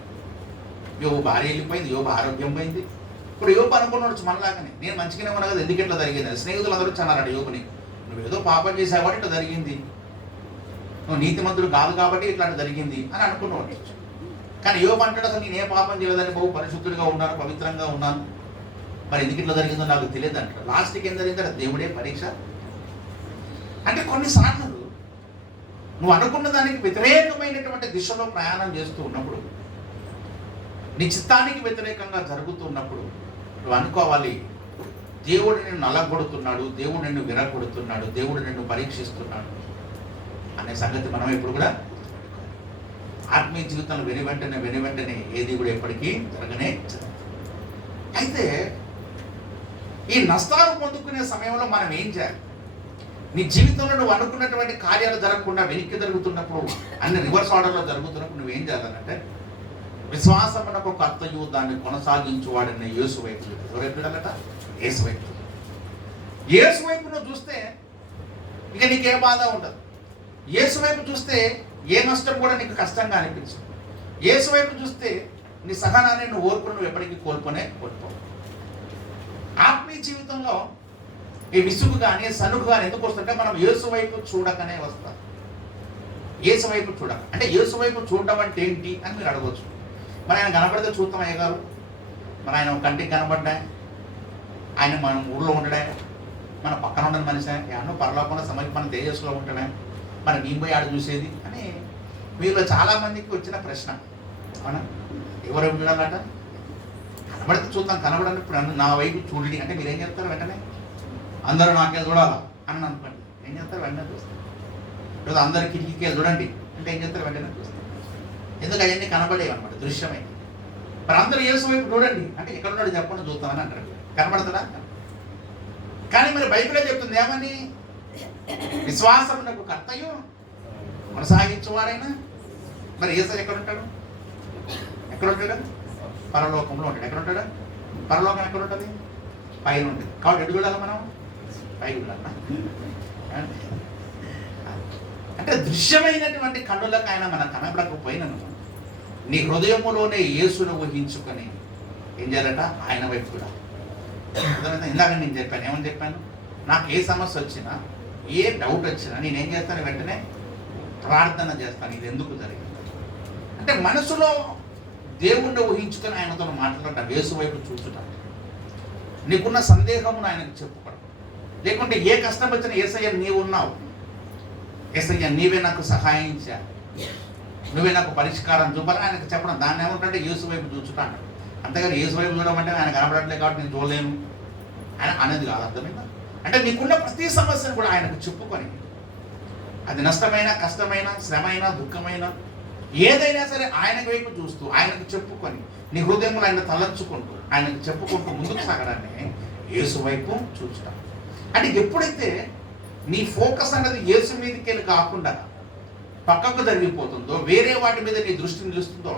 యోబు భార్య వెళ్ళిపోయింది, యోబు ఆరోగ్యం పోయింది. ఇప్పుడు యోబు అనుకున్నాడు మనలాగానే, నేను మంచిగానే ఉన్నా కదా, ఎందుకు ఇట్లా జరిగింది. స్నేహితులు అందరూ అన్నాడు యోబుని, నువ్వు ఏదో పాపం చేసావు కాబట్టి ఇట్లా జరిగింది, నువ్వు నీతిమంతుడు కాదు కాబట్టి ఇట్లాంటి జరిగింది అని అనుకున్నాడు. కానీ యోబు అంటాడు, అసలు నేను ఏ పాపం చేయలేదని, బహు పరిశుద్ధుడిగా ఉన్నాను, పవిత్రంగా ఉన్నాను, మరి ఎందుకు ఇట్లా జరిగిందో నాకు తెలియదు అంటాడు. లాస్ట్కి ఏం జరిగిందంటే దేవుడే పరీక్ష. అంటే కొన్నిసార్లు నువ్వు అనుకున్న దానికి వ్యతిరేకమైనటువంటి దిశలో ప్రయాణం చేస్తూ ఉన్నప్పుడు, నీ చిత్తానికి వ్యతిరేకంగా జరుగుతున్నప్పుడు నువ్వు అనుకోవాలి, దేవుడు నిన్ను నలగొడుతున్నాడు, దేవుడు నిన్ను విరగొడుతున్నాడు, దేవుడు నిన్ను పరీక్షిస్తున్నాడు అనే సంగతి మనం ఇప్పుడు కూడా ఆత్మీయ జీవితంలో వెనువెంటనే ఏది కూడా ఎప్పటికీ జరగనే జరగదు. అయితే ఈ నష్టాలు పొందుకునే సమయంలో మనం ఏం చేయాలి? నీ జీవితంలో నువ్వు అనుకున్నటువంటి కార్యాలు జరగకుండా వెనక్కి జరుగుతున్నప్పుడు, అన్ని రివర్స్ ఆర్డర్లో జరుగుతున్నప్పుడు నువ్వేం చేయాలంటే, విశ్వాసమునకు కర్తయు దాన్ని కొనసాగించువాడన్న యేసు వైపు. ఎవరైపు చూడాలట? యేసు వైపు. యేసు వైపు నువ్వు చూస్తే ఇక నీకే బాధ ఉండదు. యేసు వైపు చూస్తే ఏ నష్టం కూడా నీకు కష్టంగా అనిపించదు. యేసు వైపు చూస్తే నీ సహనాన్ని, నువ్వు ఓర్పును నువ్వు ఎప్పటికీ కోల్పోవు. ఆత్మీయ జీవితంలో ఈ విసుగు కానీ సనుగు కానీ ఎందుకు వస్తుంటే, మనం యేసు వైపు చూడకనే వస్తాం. యేసు వైపు చూడక అంటే, యేసు వైపు చూడడం అంటే ఏంటి అని మీరు అడగవచ్చు. మరి ఆయన కనబడితే చూస్తాం అయ్యగారు, మరి ఆయన కంటికి కనబడ్డా, ఆయన మన ఊళ్ళో ఉండడా, మన పక్కన ఉండని మనిషి, ఎన్నో పరలోకంలో సమర్పణ తేజస్సులో ఉంటాడా, మరి మేము పోయి ఆడ చూసేది అని మీలో చాలామందికి వచ్చిన ప్రశ్న. అవునా? ఎవరు చూడాలట? కనబడితే చూద్దాం, కనబడని ఇప్పుడు నా వైపు చూడండి అంటే మీరేం చెప్తారు? వెంటనే అందరూ నాకే చూడాలా అని అనుకోండి, ఏం చేస్తారు? వెంటనే చూస్తారు. లేదా అందరు కిటికీకి చూడండి అంటే ఏం చేస్తారు? వెంటనే చూస్తారు. ఎందుకు అవన్నీ కనబడేవి అనమాట, దృశ్యమే. మరి అందరూ యేసు వైపు చూడండి అంటే ఎక్కడ ఉన్నాడు చెప్పండి, చూస్తామని అంటారు. కనబడతాడా? కానీ మరి బైబిలే చెప్తుంది ఏమని? విశ్వాసమునకు కర్తయు కొనసాగించువాడైనా. మరి యేసు ఎక్కడ ఉంటాడు? ఎక్కడ ఉంటాడు? పరలోకంలో ఉంటాడు. ఎక్కడ ఉంటాడు? పరలోకం ఎక్కడ ఉంటుంది? పైన ఉంటుంది. కాబట్టి ఎటు చూడాలి మనం? పై చూడాలి. అంటే దృశ్యమైనటువంటి కన్నులకు ఆయన మనం కనబడకపోయినను నీ హృదయములోనే యేసును ఊహించుకొని ఏం చేయాలట? ఆయన వైపు చూడాలి. అర్థమైందా? ఇందాక నేను చెప్పాను, ఏమని చెప్పాను? నాకు ఏ సమస్య వచ్చినా, ఏ డౌట్ వచ్చినా నేనేం చేస్తాను? వెంటనే ప్రార్థన చేస్తాను, ఇది ఎందుకు జరిగింది అంటే మనసులో దేవుణ్ణి ఊహించుకొని ఆయనతో మాట్లాడటం, యేసు వైపు చూచుట, నీకున్న సందేహమును ఆయనకు చెప్పుకోవడం. లేకుంటే ఏ కష్టం వచ్చినా యేసయ్య నీవు ఉన్నావు, యేసయ్య నీవే నాకు సహాయం చేయాలి, నువ్వే నాకు పరిష్కారం చూపాలి ఆయనకు చెప్పడం. దాన్ని ఏమంటే యేసు వైపు చూచుట అంటాడు. అంతేగాని యేసు వైపు చూడమంటే ఆయన కనబడట్లేదు కాబట్టి నేను చూడలేను ఆయన అనేది కాదు. అర్థమైందా? అంటే నీకున్న ప్రతి సమస్యను కూడా ఆయనకు చెప్పుకొని, అది నష్టమైన, కష్టమైన, శ్రమైన, దుఃఖమైన ఏదైనా సరే ఆయన వైపు చూస్తూ ఆయనకు చెప్పుకొని, నీ హృదయంలో ఆయన తలంచుకుంటూ ఆయనకు చెప్పుకుంటూ ముందుకు సాగడాన్ని యేసు వైపు చూస్తాం. అంటే ఎప్పుడైతే నీ ఫోకస్ అనేది యేసు మీదకి వెళ్ళి కాకుండా పక్కకు జరిగిపోతుందో, వేరే వాటి మీద నీ దృష్టి నిలుస్తుందో,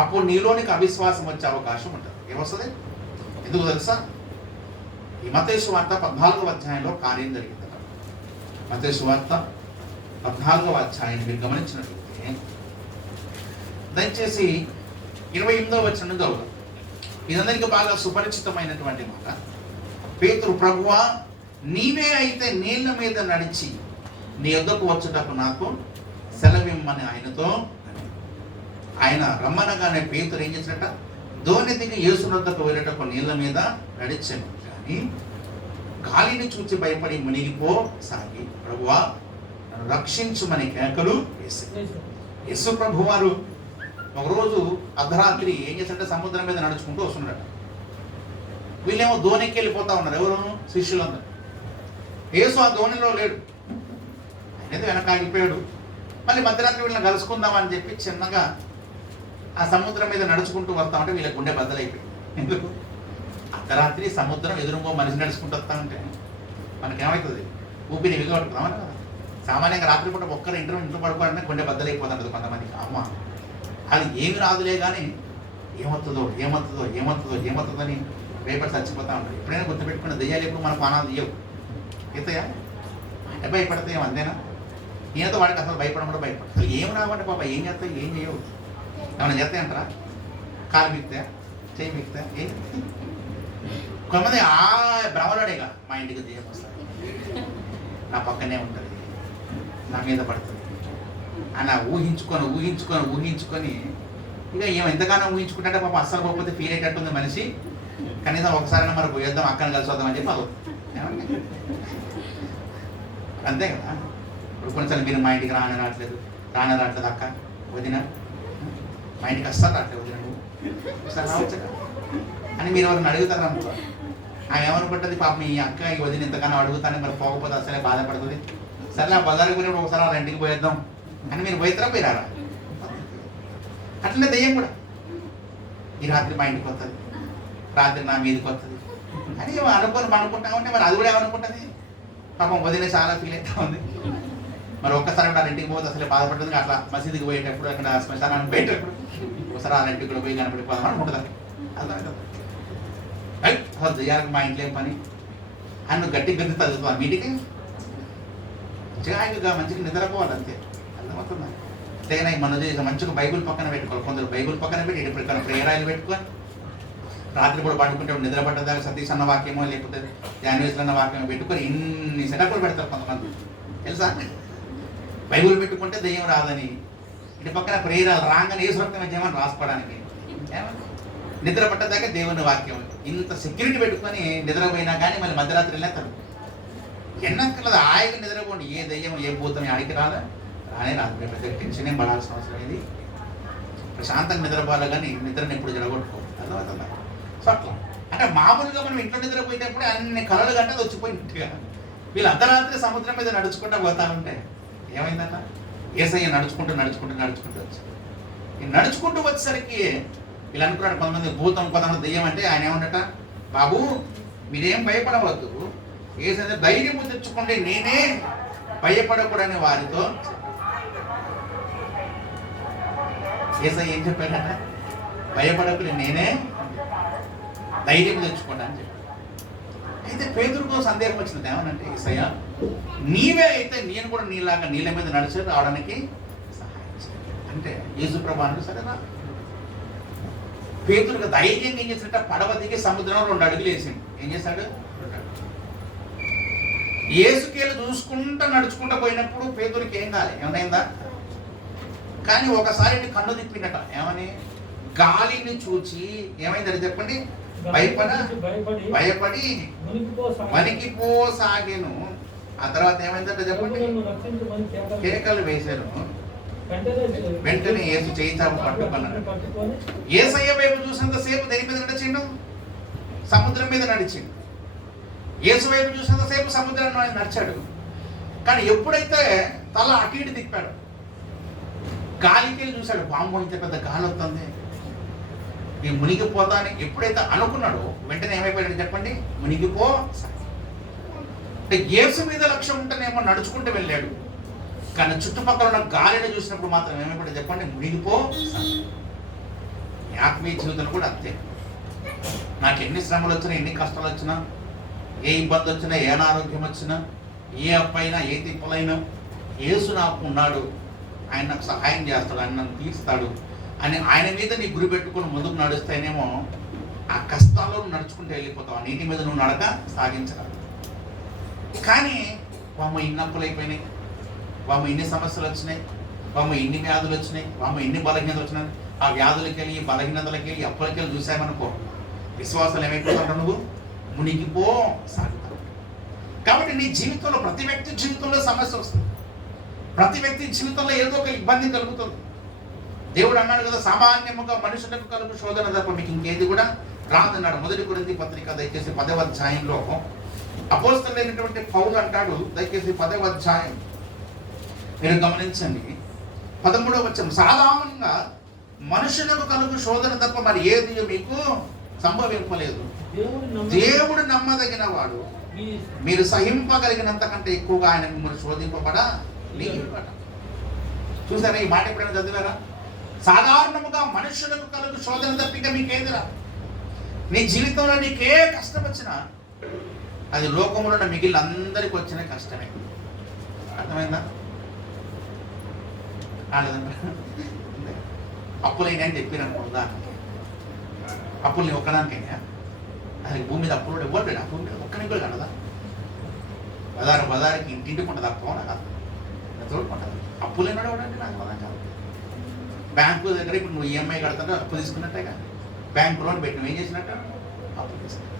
అప్పుడు నీలోనికి అవిశ్వాసం వచ్చే అవకాశం ఉంటుంది. ఏమొస్తుంది? ఎందుకు తెలుసా? ఈ మత్తయి సువార్త 14వ అధ్యాయంలో కార్యం జరిగింది. మత్తయి సువార్త 14వ అధ్యాయం మీరు గమనించినట్లయితే దయచేసి 28వ వచనం చదువుదాం. ఇదందరికీ బాగా సుపరిచితమైనటువంటి మాట. పేతురు, ప్రభువా నీవే అయితే నీళ్ళ మీద నడిచి నీ యొద్దకు వచ్చుటకు నాకు సెలవిమ్మని ఆయనతో. ఆయన రమ్మనగానే పేతురు ఏం చేసినట్ట? దోణి దిగి యేసు వద్దకు వెళ్ళటకు నీళ్ళ మీద నడిచాను, కానీ గాలిని చూచి భయపడి మునిగిపోసాగి ప్రభువా నన్ను రక్షించుమని కేకలు వేసి. యేసు ప్రభు వారు ఒకరోజు అర్ధరాత్రి ఏం చేశారంటే సముద్రం మీద నడుచుకుంటూ వస్తున్నాడు. వీళ్ళేమో దోణికి వెళ్ళిపోతా ఉన్నారు. ఎవరు? శిష్యులందరూ. యేసు ఆ దోణిలో లేడు, అనేది వెనక ఆగిపోయాడు. మళ్ళీ మధ్యరాత్రి వీళ్ళని కలుసుకుందామని చెప్పి చిన్నగా ఆ సముద్రం మీద నడుచుకుంటూ వస్తామంటే వీళ్ళ గుండె బద్దలైపోయింది. ఎందుకు? అర్ధరాత్రి సముద్రం ఎదురుగో మనిషి నడుచుకుంటూ వస్తా ఉంటే మనకేమవుతుంది? ఊపిరి విలువట్టుకున్నామని కదా. సామాన్యంగా రాత్రిపూట ఒక్కరు ఇంట్లో పడుకోవాలంటే గుండె బద్దలైపోతుంది కొంతమందికి. అమ్మ అది ఏమి రాదులే కానీ ఏమవుతుందో ఏమవుతుందో ఏమవుతుందో ఏమవుతుందో అని భయపడి చచ్చిపోతా ఉంటారు. ఎప్పుడైనా గుర్తుపెట్టుకున్న దెయ్యాలు ఎప్పుడు మన పానాలు తీయవు. అవుతాయా? అంటే భయపడతాయేమో, అంతేనా? నేనతో వాడికి అసలు భయపడడం కూడా భయపడతాను. అసలు ఏం రావంటే పాప ఏం చేస్తాయి? ఏం చేయవు. ఏమైనా చేస్తాయి అంటారా? కాలు మిక్తా, చేయి మిక్తా, ఏం కొంతమంది ఆ బ్రహ్మలాడేగా మా ఇంటికి దెయ్యం వస్తుంది, నా పక్కనే ఉంటుంది, నా మీద పడుతుంది అన్న ఊహించుకొని ఊహించుకొని ఊహించుకొని ఇక ఏమో ఎంతగానో ఊహించుకుంటే పాప అస్సలు పోకపోతే ఫీల్ అయ్యేటట్టుంది మనిషి. కనీసం ఒకసారి మరి పోయేద్దాం, అక్కని కలిసి వద్దామని చెప్పి అవ్వదు. అంతే కదా. ఇప్పుడు కొన్నిసార్లు మీరు మా ఇంటికి రావట్లేదు అక్క వదిన, మా ఇంటికి అస్సలు రావట్లేదు వదిన, నువ్వు ఒకసారి రావచ్చు అని మీరు ఎవరిని అడుగుతారు అనుకో. ఆమె ఏమనుకుంటుంది? పాప మీ అక్క ఈ వదిన ఎంతగానో అడుగుతానే మరి పోకపోతే అసలే బాధపడుతుంది. సరే ఆ బజార్కి పోయినప్పుడు ఒకసారి వాళ్ళ ఇంటికి పోయేద్దాం అని మీరు పోయితరా పోయిరారా? అట్లనే దెయ్యం కూడా ఈ రాత్రి మా ఇంటికి వస్తుంది, రాత్రి నా మీదకి వస్తుంది అని అనుకుంటా ఉంటే మరి అది కూడా ఏమనుకుంటుంది? పాపం వదిన చాలా ఫీల్ అవుతా ఉంది. మరి ఒక్కసారి వాళ్ళ ఇంటికి పోతే అసలే బాధపడుతుంది. అట్లా మసీదుకి పోయేటప్పుడు, అక్కడ శ్మశానానికి పోయేటప్పుడు ఒకసారి వాళ్ళ ఇంటికి కూడా పోయి కనపడిపోదాం అనుకుంటుంది. అర్థమవుతుంది. అసలు దెయ్యాలకు మా ఇంట్లో ఏం పని అని గట్టి గట్టి చదువుతాను. మీటికి మంచిగా మంచిగా నిద్రపోవాలి అంతే. అర్థమవుతుందా? అంతేగానే మన మంచిగా బైబుల్ పక్కన పెట్టుకోవాలి. కొందరు బైబుల్ పక్కన పెట్టి ఇటు ప్రకారం ప్రేరాయిలు పెట్టుకొని రాత్రి కూడా పడుకుంటే నిద్ర పడ్డదాకా సతీష్ అన్న వాక్యమో లేకపోతే జాన్వేశ్వర్ అన్న వాక్యమో పెట్టుకొని ఇన్ని సెటప్లు పెడతారు కొంతమంది, తెలుసా? బైబుల్ పెట్టుకుంటే దెయ్యం రాదని, ఇటు పక్కన ప్రేరాలు రాగానే ఏ స్వక్తం చేయమని రాసుకోవడానికి, నిద్ర పట్టదాకా దేవుని వాక్యం. ఇంత సెక్యూరిటీ పెట్టుకొని నిద్రపోయినా కానీ మళ్ళీ మధ్యరాత్రి వెళ్ళేస్తారు. ఎన్నక్కర్లేదు, ఆయన నిద్రపోండి. ఏ దెయ్యం ఏ భూతం ఆడికి రాదా? రానే రాదు. పెద్ద టెన్షన్ ఏం పడాల్సిన అవసరం ఇది. ప్రశాంతంగా నిద్రపోవాలి కానీ నిద్రని ఎప్పుడు జడగొట్టుకోవాలి. అర్థమవుతుందా? సో అట్లా అంటే మామూలుగా మనం ఇంట్లో నిద్రపోయేటప్పుడు అన్ని కళలు గంటే వచ్చిపోయినట్టుగా వీళ్ళు అర్ధరాత్రి సముద్రం మీద నడుచుకుంటూ పోతా ఉంటే ఏమైందన్న? యేసయ్య నడుచుకుంటూ వచ్చి నడుచుకుంటూ వచ్చేసరికి వీళ్ళు అనుకున్నాడు కొంతమంది భూతం, కొంతమంది దెయ్యం అంటే ఆయన ఏమన్నట? బాబు మీరేం భయపడవద్దు, యేసయ్య ధైర్యము తెచ్చుకోండి, నేనే భయపడకూడని వారితో. యేసయ్య ఏం చెప్పాడట? భయపడకూడదు, నేనే ధైర్యం తెచ్చుకోండి అని చెప్పాడు. అయితే పేతురుకు సందేహం వచ్చింది. ఏమనంటే, యేసయ్య నీవే అయితే నేను కూడా నీలాగా నీళ్ళ మీద నడిచి రావడానికి సహాయం చేయాలి అంటే యేసు ప్రభు అంటే సరేనా పేతురుగా ధైర్యంగా ఏం చేసినట్ట పడవ దిగి సముద్రంలో 2 అడుగులు వేసిండు. ఏం చేశాడు? యేసుకేలు చూసుకుంటూ నడుచుకుంటూ పోయినప్పుడు పేతురికి ఏం కాలే, ఏమైందా? కానీ ఒకసారి కన్ను తిప్పిండట. ఏమని? గాలిని చూచి ఏమైందని చెప్పండి, భయపడి వణికిపోసాగాను. ఆ తర్వాత ఏమైందంటే చెప్పండి, కేకలు వేశాను. వెంటనే యేసు చేయి చాపు పట్టుకున్నాడు. యేసయ్య వైపు చూసినంతసేపు దేని మీద నడిచిండు? సముద్రం మీద నడిచిండు. యేసు వైపు చూసినంతసేపు సముద్రంలో నడిచాడు. కానీ ఎప్పుడైతే తల అటు ఇటు తిప్పాడు, గాలికి చూశాడు, పాము ఇంత పెద్ద గాలి వస్తుంది, ఈ మునిగిపోతాని ఎప్పుడైతే అనుకున్నాడో వెంటనే ఏమైపోయాడు చెప్పండి, మునిగిపో. అంటే యేసు మీద లక్ష్యం ఉంటేనేమో నడుచుకుంటూ వెళ్ళాడు. కానీ చుట్టుపక్కల ఉన్న గాలిని చూసినప్పుడు మాత్రం ఏమైపోయాడు చెప్పండి, మునిగిపో. ఆత్మీయ జీవితంలో కూడా అంతే. నాకు ఎన్ని శ్రమలు వచ్చినా, ఎన్ని కష్టాలు వచ్చినా, ఏ ఇబ్బంది వచ్చినా, ఏ అనారోగ్యం వచ్చినా, ఏ అప్పైనా, ఏ తిప్పలైనా యేసు నాకు ఉన్నాడు, ఆయన నాకు సహాయం చేస్తాడు, ఆయన నన్ను తీరుస్తాడు అని ఆయన మీద నీ గురి పెట్టుకుని ముందుకు నడుస్తేనేమో ఆ కష్టాల్లో నడుచుకుంటూ వెళ్ళిపోతావు. ఆ నీటి మీద నువ్వు నడక సాగించగలవు. కానీ వామ్మ ఇన్ని అప్పులు అయిపోయినాయి, వామ్మ ఇన్ని సమస్యలు వచ్చినాయి, వామ్మ ఇన్ని వ్యాధులు వచ్చినాయి, వామ్మ ఇన్ని బలహీనతలు వచ్చినాయి. ఆ వ్యాధులకి వెళ్ళి, బలహీనతలకి వెళ్ళి, అప్పులకి వెళ్ళి చూసామనుకో, విశ్వాసాలు ఏమైపోతావు, నువ్వు మునిగిపో సాగుతావు. కాబట్టి నీ జీవితంలో ప్రతి వ్యక్తి జీవితంలో సమస్య వస్తుంది. ప్రతి వ్యక్తి జీవితంలో ఏదో ఒక ఇబ్బంది కలుగుతుంది. దేవుడు అన్నాడు కదా, సామాన్యముగా మనుషులకు కలుగు శోధన తప్ప మీకు ఇంకేది కూడా రాదన్నాడు. 1 కొరింథీ పత్రిక దయచేసి 10వ అధ్యాయంలో అపోస్తలుడైనటువంటి పౌలు అంటాడు, దయచేసి 10వ అధ్యాయం మీరు గమనించండి, 13వ వచనం. సాధారణంగా మనుషులకు కలుగు శోధన తప్ప మరి ఏది మీకు సంభవింపలేదు. దేవుడు నమ్మదగిన వాడు, మీరు సహింపగలిగినంత కంటే ఎక్కువగా ఆయన మిమ్మల్ని శోధింపబడా. చూసారా ఈ మాట? ఎప్పుడైనా చదివారా? సాధారణముగా మనుషులకు కలుగు శోధన తప్పిక మీకేదిరా. నీ జీవితంలో నీకే కష్టం వచ్చినా అది లోకంలో ఉన్న మిగిలిన అందరికి వచ్చిన కష్టమే. అర్థమైందా? అప్పులైనా అని చెప్పారు అనుకుందా? అప్పులు నీ ఒక్కదానికైనా? అది భూమి మీద అప్పులు ఇవ్వలేదు. ఆ భూమి మీద ఒక్కరికి కూడా కలదా? బజారుకి ఇంటింటికి ఉంటుంది అప్పు, కాదు తోడుకుంటుంది. అప్పులేనాడు ఎవడంటే నాకు పదం కాదు. బ్యాంకు దగ్గర ఇప్పుడు నువ్వు ఈఎంఐ కడతాడు, అప్పు తీసుకున్నట్టే కదా. బ్యాంకు లోన్ పెట్టి నువ్వు ఏం చేసినట్టు? అప్పు తీసుకున్నావు.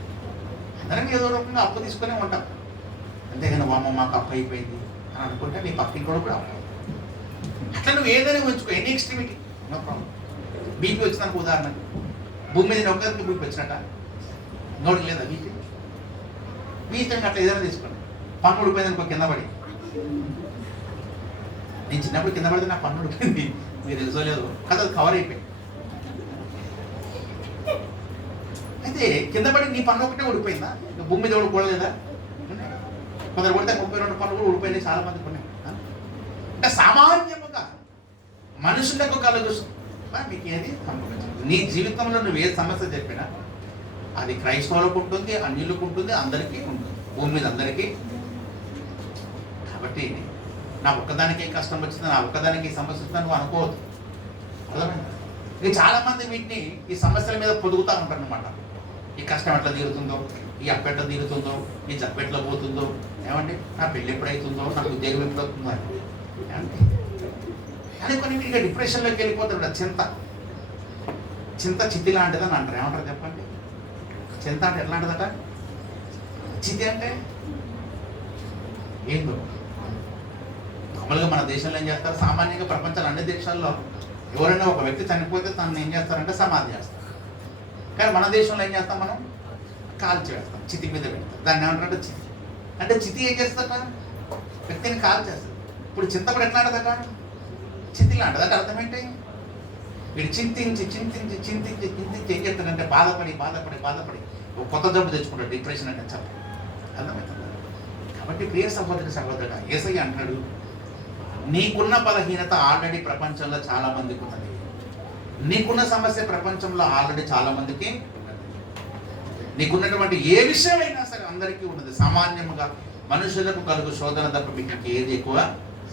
అందరం ఏదో రకంగా అప్పు తీసుకునే ఉంటాం. అంతేగాని వామ్మ మాకు అప్పు అయిపోయింది అని అనుకుంటే నీ పక్కింటి కూడా అప్పు. అట్లా నువ్వు ఏదైనా ఉంచుకో, any extremity, no problem. BP వచ్చినందుకు ఉదాహరణకు భూమి మీద ఒక్కరికి బీపీ వచ్చినట్ట నోడికి లేదా బీపీ? బీపీ అట్లా ఏదైనా తీసుకోండి. పన్ను ఊడిపోయింది అనుకో కింద పడి. నేను చిన్నప్పుడు కింద పడితే నా పన్ను ఊడిపోయింది, మీరు తెలుసుకోలేదు కదా, అది కవర్ అయిపోయింది. అయితే కింద పడి నీ పన్ను ఒకటే ఊడిపోయిందా? భూమి మీద ఊడిపోలేదా? కొందరు పడితే 32 పన్ను కూడా ఊడిపోయినాయి, చాలా మందికి ఉన్నాయి. అంటే సామాన్యముగా మనుషులకు కలుగు మీకు ఏది సంభవించదు. నీ జీవితంలో నువ్వు ఏ సమస్య చెప్పినా అది క్రైస్తవులకు ఉంటుంది, అన్యులకు ఉంటుంది, అందరికీ ఉంటుంది, భూమి మీద అందరికీ. కాబట్టి నా ఒక్కదానికి కష్టం వచ్చింది, నా ఒక్కదానికి సమస్య వచ్చిందని నువ్వు అనుకోవద్దు. అర్థమైందా? ఇది చాలామంది వీటిని ఈ సమస్యల మీద పొదుగుతూ ఉంటారు అనమాట. ఈ కష్టం ఎట్లా తీరుతుందో, ఈ అప్పు ఎట్లా తీరుతుందో, ఈ జబ్బు ఎట్లా పోతుందో, ఏమండి నా పెళ్ళి ఎప్పుడవుతుందో, నాకు ఉద్యోగం ఎప్పుడవుతుందో ఏమండి. కానీ కొన్ని వీటికి డిప్రెషన్లోకి వెళ్ళిపోతాడు. చింత చితి లాంటిదని అంటారు. ఏమంటారు చెప్పండి? చింత అంటే ఎట్లాంటిదట? చితి అంటే ఏందో. మామూలుగా మన దేశంలో ఏం చేస్తారు, సామాన్యంగా ప్రపంచంలో అన్ని దేశాల్లో ఎవరైనా ఒక వ్యక్తి చనిపోతే తనని ఏం చేస్తారంటే సమాధి చేస్తారు. కానీ మన దేశంలో ఏం చేస్తాం, మనం కాల్చి వేస్తాం, చితి మీద పెడతాం. దాన్ని ఏమంటారంటే చితి. అంటే చితి ఏం చేస్తారట? వ్యక్తిని కాల్ చేస్తారు. ఇప్పుడు చింతపడి ఎట్లాంటిదట? చితి లాంటిది. అంటే అర్థం ఏంటి? వీడు చింతించి ఏం చేస్తాడంటే బాధపడి ఒక కొత్త జబ్బు తెచ్చుకుంటాడు, డిప్రెషన్ అంటే చెప్పు. అర్థమవుతుంది? కాబట్టి ప్రియ సహోదరుడా, యేసయ్య అంటాడు, నీకున్న బలహీనత ఆల్రెడీ ప్రపంచంలో చాలా మందికి ఉన్నది. నీకున్న సమస్య ప్రపంచంలో ఆల్రెడీ చాలా మందికి ఉన్నది. నీకున్నటువంటి ఏ విషయమైనా సరే అందరికీ ఉన్నది. సామాన్యముగా మనుషులకు కలుగు శోధన తప్ప మీకు ఏది ఎక్కువ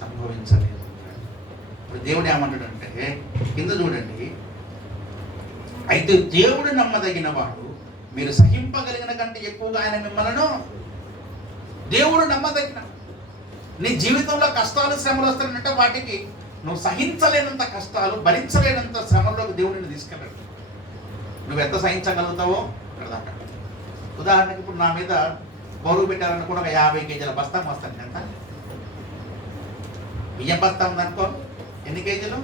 సంభవించలేదు. ఇప్పుడు దేవుడు ఏమంటాడంటే కింద చూడండి, అయితే దేవుడు నమ్మదగిన వాడు, మీరు సహింపగలిగిన కంటే ఎక్కువగా ఆయన మిమ్మల్ని. దేవుడు నమ్మదగిన. నీ జీవితంలో కష్టాలు శ్రమలు వస్తాయంటే వాటికి నువ్వు సహించలేనంత కష్టాలు, భరించలేనంత శ్రమల్లోకి దేవుడిని తీసుకెళ్ళాడు. నువ్వు ఎంత సహించగలుగుతావో ఇక్కడ దాకా. ఉదాహరణకి ఇప్పుడు నా మీద బరువు పెట్టాలని కూడా ఒక 50 కేజీల బస్తా వస్తాను. ఎంత బియ్యం బస్తా ఉందనుకో, ఎన్ని కేజీలు?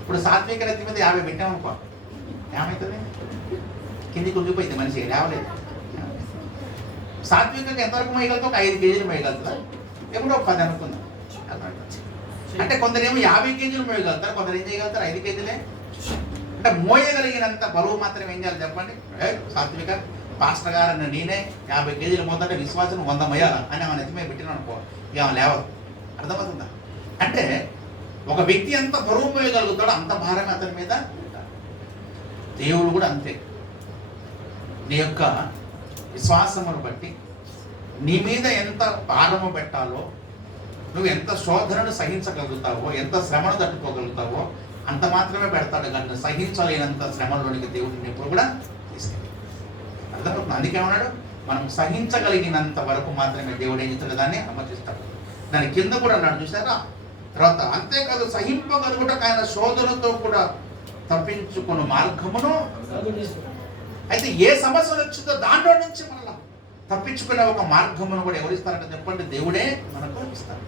ఇప్పుడు సాత్విక రతి మీద 50 పెట్టామనుకో, ఏమవుతుంది? కిందికి ఉండిపోయింది, మనిషి లేవలేదు. సాత్వికకి ఎంతవరకు మోయగలుగుతా? ఒక 5 కేజీలు మోయగలుగుతా, ఎప్పుడో 10 అనుకుందాం. అంటే కొందరేమో 50 కేజీలు మోయగలుగుతారు, కొందరు ఏం చేయగలుగుతారు? 5 కేజీలే. అంటే మోయగలిగినంత బరువు మాత్రం ఏం చేయాలి చెప్పండి? సాత్విక పాస్టర్ గారు అన్న నేనే 50 కేజీలు మోతుంటే విశ్వాసం 100 మొయ్యాలా అని ఆమె నెత్తిమే పెట్టిన అనుకో, ఇక ఆమె లేవదు. అర్థమవుతుందా? అంటే ఒక వ్యక్తి ఎంత బరువు మోయగలుగుతాడో అంత భారంగా అతని మీద. దేవుడు కూడా అంతే. నీ యొక్క విశ్వాసమును బట్టి నీ మీద ఎంత భారము పెట్టాలో, నువ్వు ఎంత శోధనను సహించగలుగుతావో, ఎంత శ్రమను తట్టుకోగలుగుతావో అంత మాత్రమే పెడతాడు. కానీ సహించలేనంత శ్రమలోనికి దేవుడిని ఎప్పుడు కూడా తీసుకెళ్ళి. అర్థమవుతుంది? అందుకేమన్నాడు? మనం సహించగలిగినంత వరకు మాత్రమే దేవుడు ఏం చేస్తాడు? దాన్ని అనుమతిస్తాడు. దాని కింద కూడా అన్నాడు, చూసారా? తర్వాత అంతేకాదు, సహింపగలుగుటకు ఆయన శోధనతో కూడా తప్పించుకున్న మార్గమును. అయితే ఏ సమస్యలు వచ్చిందో దాంట్లో నుంచి మళ్ళా తప్పించుకునే ఒక మార్గమును కూడా ఎవరు ఇస్తారంటే చెప్పండి? దేవుడే మనకు ఇస్తారు.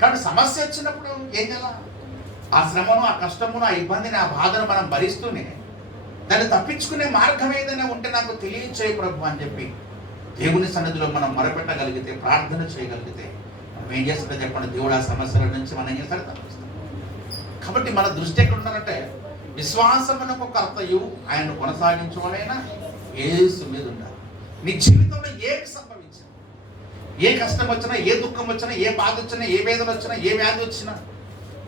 కాబట్టి సమస్య వచ్చినప్పుడు ఏం చేయాలి? ఆ శ్రమను, ఆ కష్టమును, ఆ ఇబ్బందిని, ఆ బాధను మనం భరిస్తూనే దాన్ని తప్పించుకునే మార్గం ఏదైనా ఉంటే నాకు తెలియచేయ ప్రభు అని చెప్పి దేవుని సన్నిధిలో మనం మొరపెట్టగలిగితే, ప్రార్థన చేయగలిగితే మనం ఏం చేస్తుందో చెప్పండి? దేవుడు ఆ సమస్యల నుంచి మనం ఏం చేస్తాడు? తప్పిస్తాడు. కాబట్టి మన దృష్టి ఎక్కడ ఉండాలంటే విశ్వాసమునకు కర్తయు ఆయన కొనసాగించుకోవాలైనా యేసు మీద ఉండాలి. నీ జీవితంలో ఏమి సంభవించినా, ఏ కష్టం వచ్చినా, ఏ దుఃఖం వచ్చినా, ఏ బాధ వచ్చినా, ఏ వేదన వచ్చినా, ఏ వ్యాధి వచ్చినా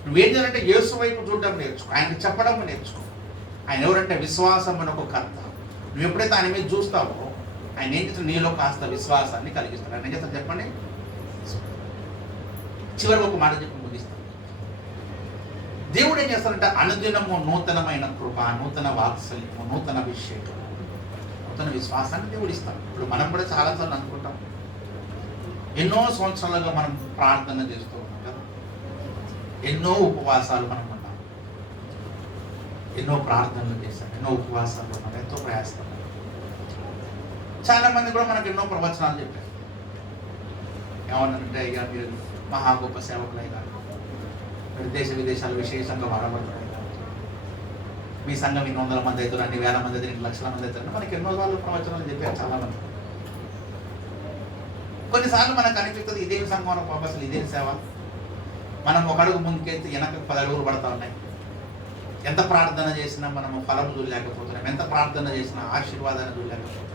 నువ్వేం చేయాలంటే యేసు వైపు చూడడం నేర్చుకో, ఆయనకి చెప్పడం నేర్చుకో. ఆయన ఎవరంటే విశ్వాసమునకు కర్త. నువ్వు ఎప్పుడైతే ఆయన మీద చూస్తావో ఆయన ఏం చేస్తాడు? నీలో కాస్త విశ్వాసాన్ని కలిగిస్తాడు. ఆయన ఏం చేస్తాడు చెప్పండి? చివరికి ఒక మాట చెప్పి ముగిస్తాడు. దేవుడు ఏం చేస్తాడంటే అనుదినము నూతనమైన కృప, నూతన వాత్సల్యము, నూతన అభిషేకం, నూతన విశ్వాసాన్ని దేవుడు ఇస్తాడు. ఇప్పుడు మనం కూడా చాలాసార్లు అనుకుంటాం, ఎన్నో సంవత్సరాలుగా మనం ప్రార్థన చేస్తూ ఉన్నాం కదా, ఎన్నో ఉపవాసాలు మనం ఉన్నాం, ఎన్నో ప్రార్థనలు చేశాం, ఎన్నో ఉపవాసాలు ఉన్నాం, ఎంతో ప్రయాసపడ్డాం. చాలా మంది కూడా మనకు ఎన్నో ప్రవచనాలు చెప్పారు. ఏమన్నారంటే ఇక మీరు మహా గొప్ప సేవకులై కాదు, మీరు దేశ విదేశాలు విశేషంగా వాడబడతారు, మీ సంఘం 200 మంది అవుతారు, 2,000 మంది అవుతారు, 2 లక్షల మంది అవుతారు. మనకి ఎన్నో సార్లు ప్రవచనాలు చెప్పారు చాలామంది. కొన్నిసార్లు మనకు అనిపిస్తుంది ఇదేమి సంఘం పాప, అసలు ఇదేం సేవ. మనం ఒక అడుగు ముందుకెళ్తే వెనక 10 అడుగులు పడతా ఉన్నాయి. ఎంత ప్రార్థన చేసినా మనము ఫలం చూడలేకపోతున్నాం, ఎంత ప్రార్థన చేసినా ఆశీర్వాదాన్ని చూడలేకపోతున్నాం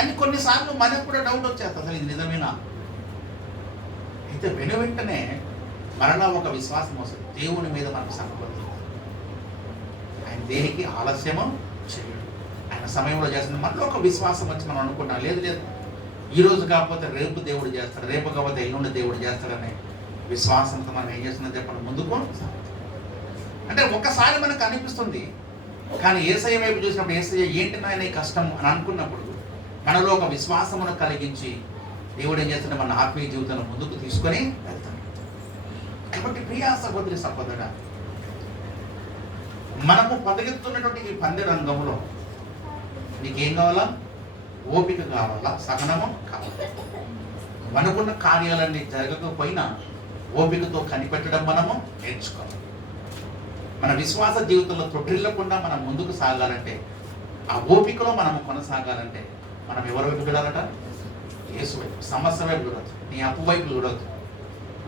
అని కొన్నిసార్లు మనకు కూడా డౌట్ వచ్చేస్తుంది, అసలు ఇది నిజమేనా. అయితే వెంటనే మరలా ఒక విశ్వాసం వస్తుంది, దేవుని మీద మనకు సంపద. ఆయన దేనికి ఆలస్యము చేయడు, ఆయన సమయంలో చేస్తుంది. మనలో ఒక విశ్వాసం వచ్చి మనం అనుకుంటాం, లేదు లేదు ఈ రోజు కాకపోతే రేపు దేవుడు చేస్తాడు, రేపు కాకపోతే ఎల్లుండి దేవుడు చేస్తాడనే విశ్వాసంతో మనం ఏం చేస్తుందో చెప్పండి? ముందుకు. అంటే ఒక్కసారి మనకు అనిపిస్తుంది, కానీ యేసయ్య వైపు చూసినప్పుడు యేసయ్య ఏంటి నాయన ఈ కష్టం అని అనుకున్నప్పుడు మనలో ఒక విశ్వాసమును కలిగించి దేవుడు ఏం చేస్తుంటే మన ఆత్మీయ జీవితంలో ముందుకు తీసుకొని వెళ్తాడు. కాబట్టి ప్రియా సహోదరి సహోదరుడా, మనము పదగెత్తున్నటువంటి ఈ పందె రంగంలో నీకేం కావాలా? ఓపిక కావాలా, సహనము కావాలా. అనుకున్న కార్యాలన్నీ జరగకపోయినా ఓపికతో కనిపెట్టడం మనము నేర్చుకోవాలి. మన విశ్వాస జీవితంలో తొట్టిల్లకుండా మనం ముందుకు సాగాలంటే, ఆ ఓపికలో మనము కొనసాగాలంటే మనం ఎవరి వైపు చూడాలట? యేసు వైపు. సమస్య వైపు చూడొద్దు, నీ అప్పు వైపు చూడొద్దు,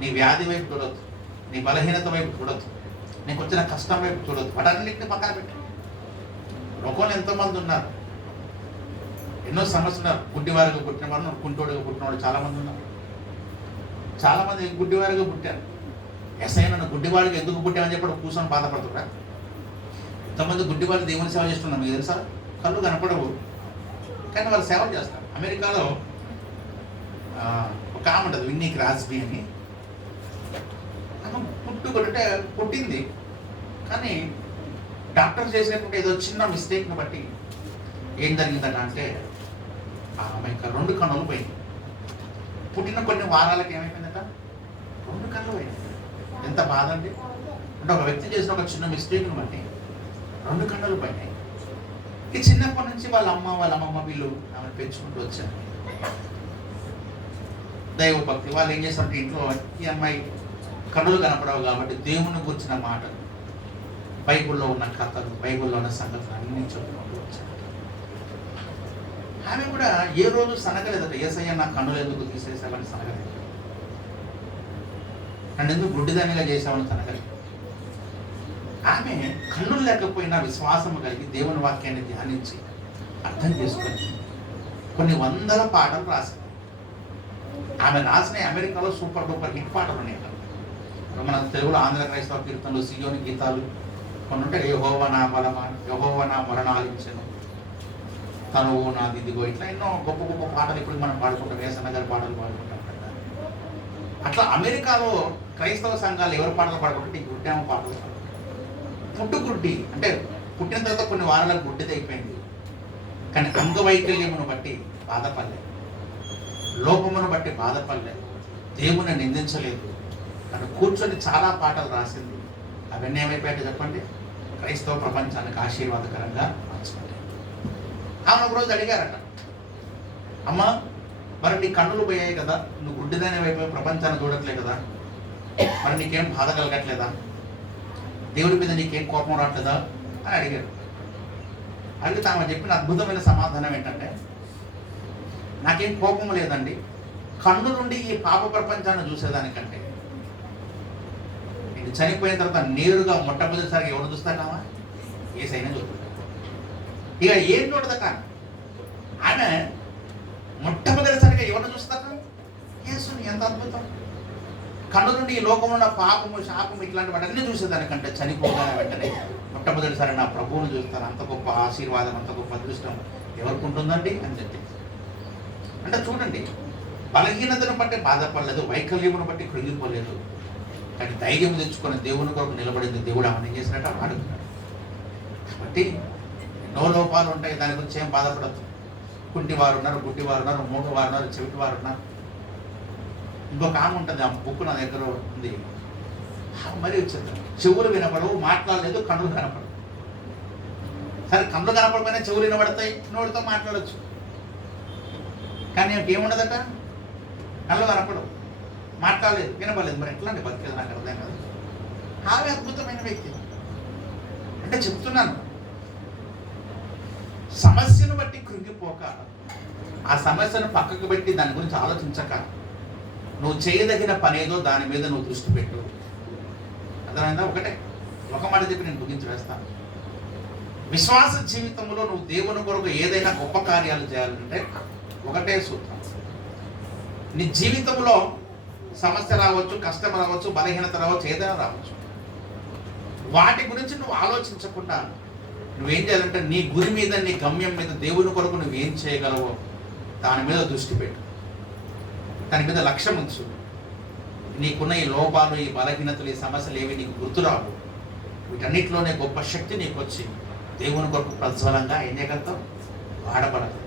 నీ వ్యాధి వైపు చూడొద్దు, నీ బలహీనత వైపు చూడొద్దు, నీకు వచ్చిన కష్టం వైపు చూడొద్దు. వాటన్నింటినీ పక్కన పెట్టు. లోకంలో ఎంతోమంది ఉన్నారు, ఎన్నో సమస్యలు ఉన్నారు. గుడ్డివారిగా పుట్టిన వారు, కుంటోడిగా పుట్టిన వాళ్ళు చాలామంది ఉన్నారు. చాలామంది గుడ్డివారిగా పుట్టారు. ఎస్ఐ నన్ను గుడ్డివాడికి ఎందుకు పుట్టామని చెప్పి కూర్చొని బాధపడుతున్నా. ఎంతమంది గుడ్డివాళ్ళు దేవుని సేవ చేస్తున్నారు మీకు తెలుసా? కళ్ళు కనపడవు కానీ వాళ్ళు సేవలు చేస్తారు. అమెరికాలో ఒక ఆమె ఉంటుంది, విన్నీ క్రాస్బీ అని. ఆమె పుట్టుకుంటే పుట్టింది కానీ డాక్టర్ చేసినటువంటి ఏదో చిన్న మిస్టేక్ని బట్టి ఏం జరిగిందట అంటే ఆమె ఇంకా 2 కన్నులు పోయింది. పుట్టిన కొన్ని వారాలకు ఏమైపోయిందట, 2 కళ్ళు పోయింది. ఎంత బాధ అండి. అంటే ఒక వ్యక్తి చేసిన ఒక చిన్న మిస్టేక్ని బట్టి 2 కన్నులు పోయినాయి. ఈ చిన్నప్పటి నుంచి వాళ్ళ అమ్మమ్మ వీళ్ళు ఆమెను పెంచుకుంటూ వచ్చారు. దైవభక్తి వాళ్ళు ఏం చేస్తారంటే ఇంట్లో ఈ అమ్మాయి కన్నులు కనపడవు కాబట్టి దేవుని గురించిన మాటలు, బైబిల్లో ఉన్న కథలు, బైబిల్లో ఉన్న సంగతులు అన్నీ చెప్పుకుంటూ వచ్చారు. ఆమె కూడా ఏ రోజు సనగలేదట, యేసయ్య నా కన్నులు ఎందుకు తీసేసావని సనగలేదు, నన్ను ఎందుకు గుడ్డిదానిగా చేసావని సనగలేదు. ఆమె కన్నులు లేకపోయినా విశ్వాసము కలిగి దేవుని వాక్యాన్ని ధ్యానించి అర్థం చేసుకొని కొన్ని వందల పాటలు రాసింది. ఆమె రాసిన అమెరికాలో సూపర్ డూపర్ హిట్ పాటలు ఉన్నాయి. మన తెలుగులో ఆంధ్ర క్రైస్తవ కీర్తనలు, సియోని గీతాలు కొన్ని ఉంటాయి. యెహోవా నా బలమా, యెహోవా నా మొరనాలించెను, తనువు నాది ఇదిగో, ఇట్లా ఎన్నో గొప్ప గొప్ప పాటలు ఇప్పుడు మనం పాడుకుంటాం. యేసన్న గారి పాటలు పాడుకుంటాం కదా. అట్లా అమెరికాలో క్రైస్తవ సంఘాలు ఎవరు పాటలు పాడుకుంటే ఈ గుడ్డేమ పాటలు పాడుకుంటారు. పుట్టుగుడ్డి అంటే పుట్టిన తర్వాత కొన్ని వారాలకు గుడ్డిది అయిపోయింది, కానీ అంగవైకల్యమును బట్టి బాధపడలేదు, లోపమును బట్టి బాధపడలేదు, దేవుని నిందించలేదు. తను కూర్చొని చాలా పాటలు రాసింది. అవన్నీ ఏమైపోయాయి చెప్పండి, క్రైస్తవ ప్రపంచానికి ఆశీర్వాదకరంగా మార్చుకుంటాయి. ఆమె ఒక రోజు అడిగారట, అమ్మ మరి నీ కన్నులు పోయాయి కదా, నువ్వు గుడ్డిదాని వైపు ప్రపంచాన్ని చూడట్లేదు కదా, మరి నీకేం బాధ కలగట్లేదా, దేవుడి మీద నీకేం కోపం రావట్లేదా అని అడిగారు. అడిగితే ఆమె చెప్పిన అద్భుతమైన సమాధానం ఏంటంటే, నాకేం కోపం లేదండి, కన్ను నుండి ఈ పాప ప్రపంచాన్ని చూసేదానికంటే నేను చనిపోయిన తర్వాత నేరుగా మొట్టమొదటిసారిగా ఎవరు చూస్తాకామా, యేసయ్యనే చూస్తాను. ఇక ఏం చూడదట ఆమె, మొట్టమొదటిసారిగా ఎవరిని చూస్తాక యేసుని. ఎంత అద్భుతం. కన్ను నుండి ఈ లోకంలో ఉన్న పాపము, శాపము ఇట్లాంటి వాటన్నీ చూసేదానికంటే చనిపోగానే వెంటనే మొట్టమొదటిసారి నా ప్రభువును చూస్తాను. అంత గొప్ప ఆశీర్వాదం, అంత గొప్ప అదృష్టం ఎవరికి ఉంటుందండి అని చెప్పి. అంటే చూడండి, బలహీనతను బట్టి బాధపడలేదు, వైకల్యమును బట్టి కృంగిపోలేదు, కానీ ధైర్యం తెచ్చుకొని దేవుని కొరకు నిలబడింది. దేవుడు ఆమెను ఏం చేసినట్టు ఆడుకున్నాడు. కాబట్టి ఎన్నో లోపాలు ఉంటాయి, దాని గురించి ఏం బాధపడద్దు. కుంటివారు ఉన్నారు, గుడ్డివారు ఉన్నారు, మూగవారు ఉన్నారు, చెవిటివారు ఉన్నారు. ఇంకొక ఆమె ఉంటుంది, ఆ బుక్ నా దగ్గర ఉంది. మరి వచ్చింది, చెవులు వినపడవు, మాట్లాడలేదు, కన్నులు కనపడవు. సరే కన్నులు కనపడకపోయినా చెవులు వినపడతాయి, నోటితో మాట్లాడచ్చు. కానీ ఏముండదట, కళ్ళు కనపడవు, మాట్లాడలేదు, వినపడలేదు. మరి ఎట్లా అండి బతికేది, నాకు అర్థం కాదు. ఆమె అద్భుతమైన వ్యక్తి. అంటే చెప్తున్నాను, సమస్యను బట్టి కృంగిపోక, ఆ సమస్యను పక్కకు పెట్టి దాని గురించి ఆలోచించక, నువ్వు చేయదగిన పనేదో దాని మీద నువ్వు దృష్టి పెట్టు. అర్థమైందా? ఒక మాట చెప్పి నేను ముగించి వేస్తాను. విశ్వాస జీవితంలో నువ్వు దేవుని కొరకు ఏదైనా గొప్ప కార్యాలు చేయాలంటే ఒకటే సూత్రం. నీ జీవితంలో సమస్య రావచ్చు, కష్టం రావచ్చు, బలహీనత రావచ్చు, ఏదైనా రావచ్చు. వాటి గురించి నువ్వు ఆలోచించకుండా నువ్వేం చేయాలంటే నీ గురి మీద, నీ గమ్యం మీద, దేవుని కొరకు నువ్వేం చేయగలవో దాని మీద దృష్టి పెట్టు, దాని మీద లక్ష్యం ఉంచు. నీకున్న ఈ లోపాలు, ఈ బలహీనతలు, ఈ సమస్యలు ఏవి నీకు గుర్తురావు. వీటన్నిటిలోనే గొప్ప శక్తి నీకు వచ్చి దేవుని కొరకు ప్రజ్వలంగా ఏం చేయగలుగుతావు, వాడబడదు.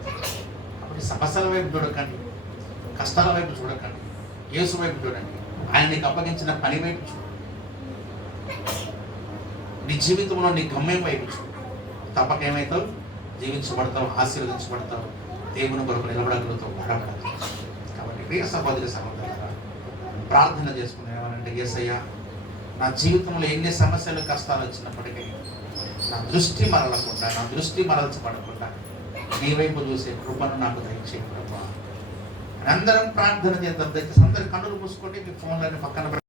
కాబట్టి సమస్యల వైపు చూడకండి, కష్టాల వైపు చూడకండి, యేసు వైపు చూడండి. ఆయన నీకు అప్పగించిన పని వైపు చూడు, నీ జీవితంలో నీ గమ్యం వైపు చూడు. తప్పక ఏమవుతావు, జీవించబడతావు, ఆశీర్వదించబడతావు, దేవుని కొరకు నిలబడగలుగుతావు, వాడబడతావు. కాబట్టి ప్రియ సహోదరి సహోదరులారా, ప్రార్థన చేసుకునేవారంటే, యేసయ్య నా జీవితంలో ఎన్ని సమస్యలు, కష్టాలు వచ్చినప్పటికీ నా దృష్టి మరలకుండా, నా దృష్టి మరల్చబడకుండా నీ వైపు చూసే కృపను నాకు దయచేయి ప్రభువా. అందరం ప్రార్థన చేద్దాం. దయచేసి అందరి కన్నులు మూసుకోండి, మీ ఫోన్లని పక్కన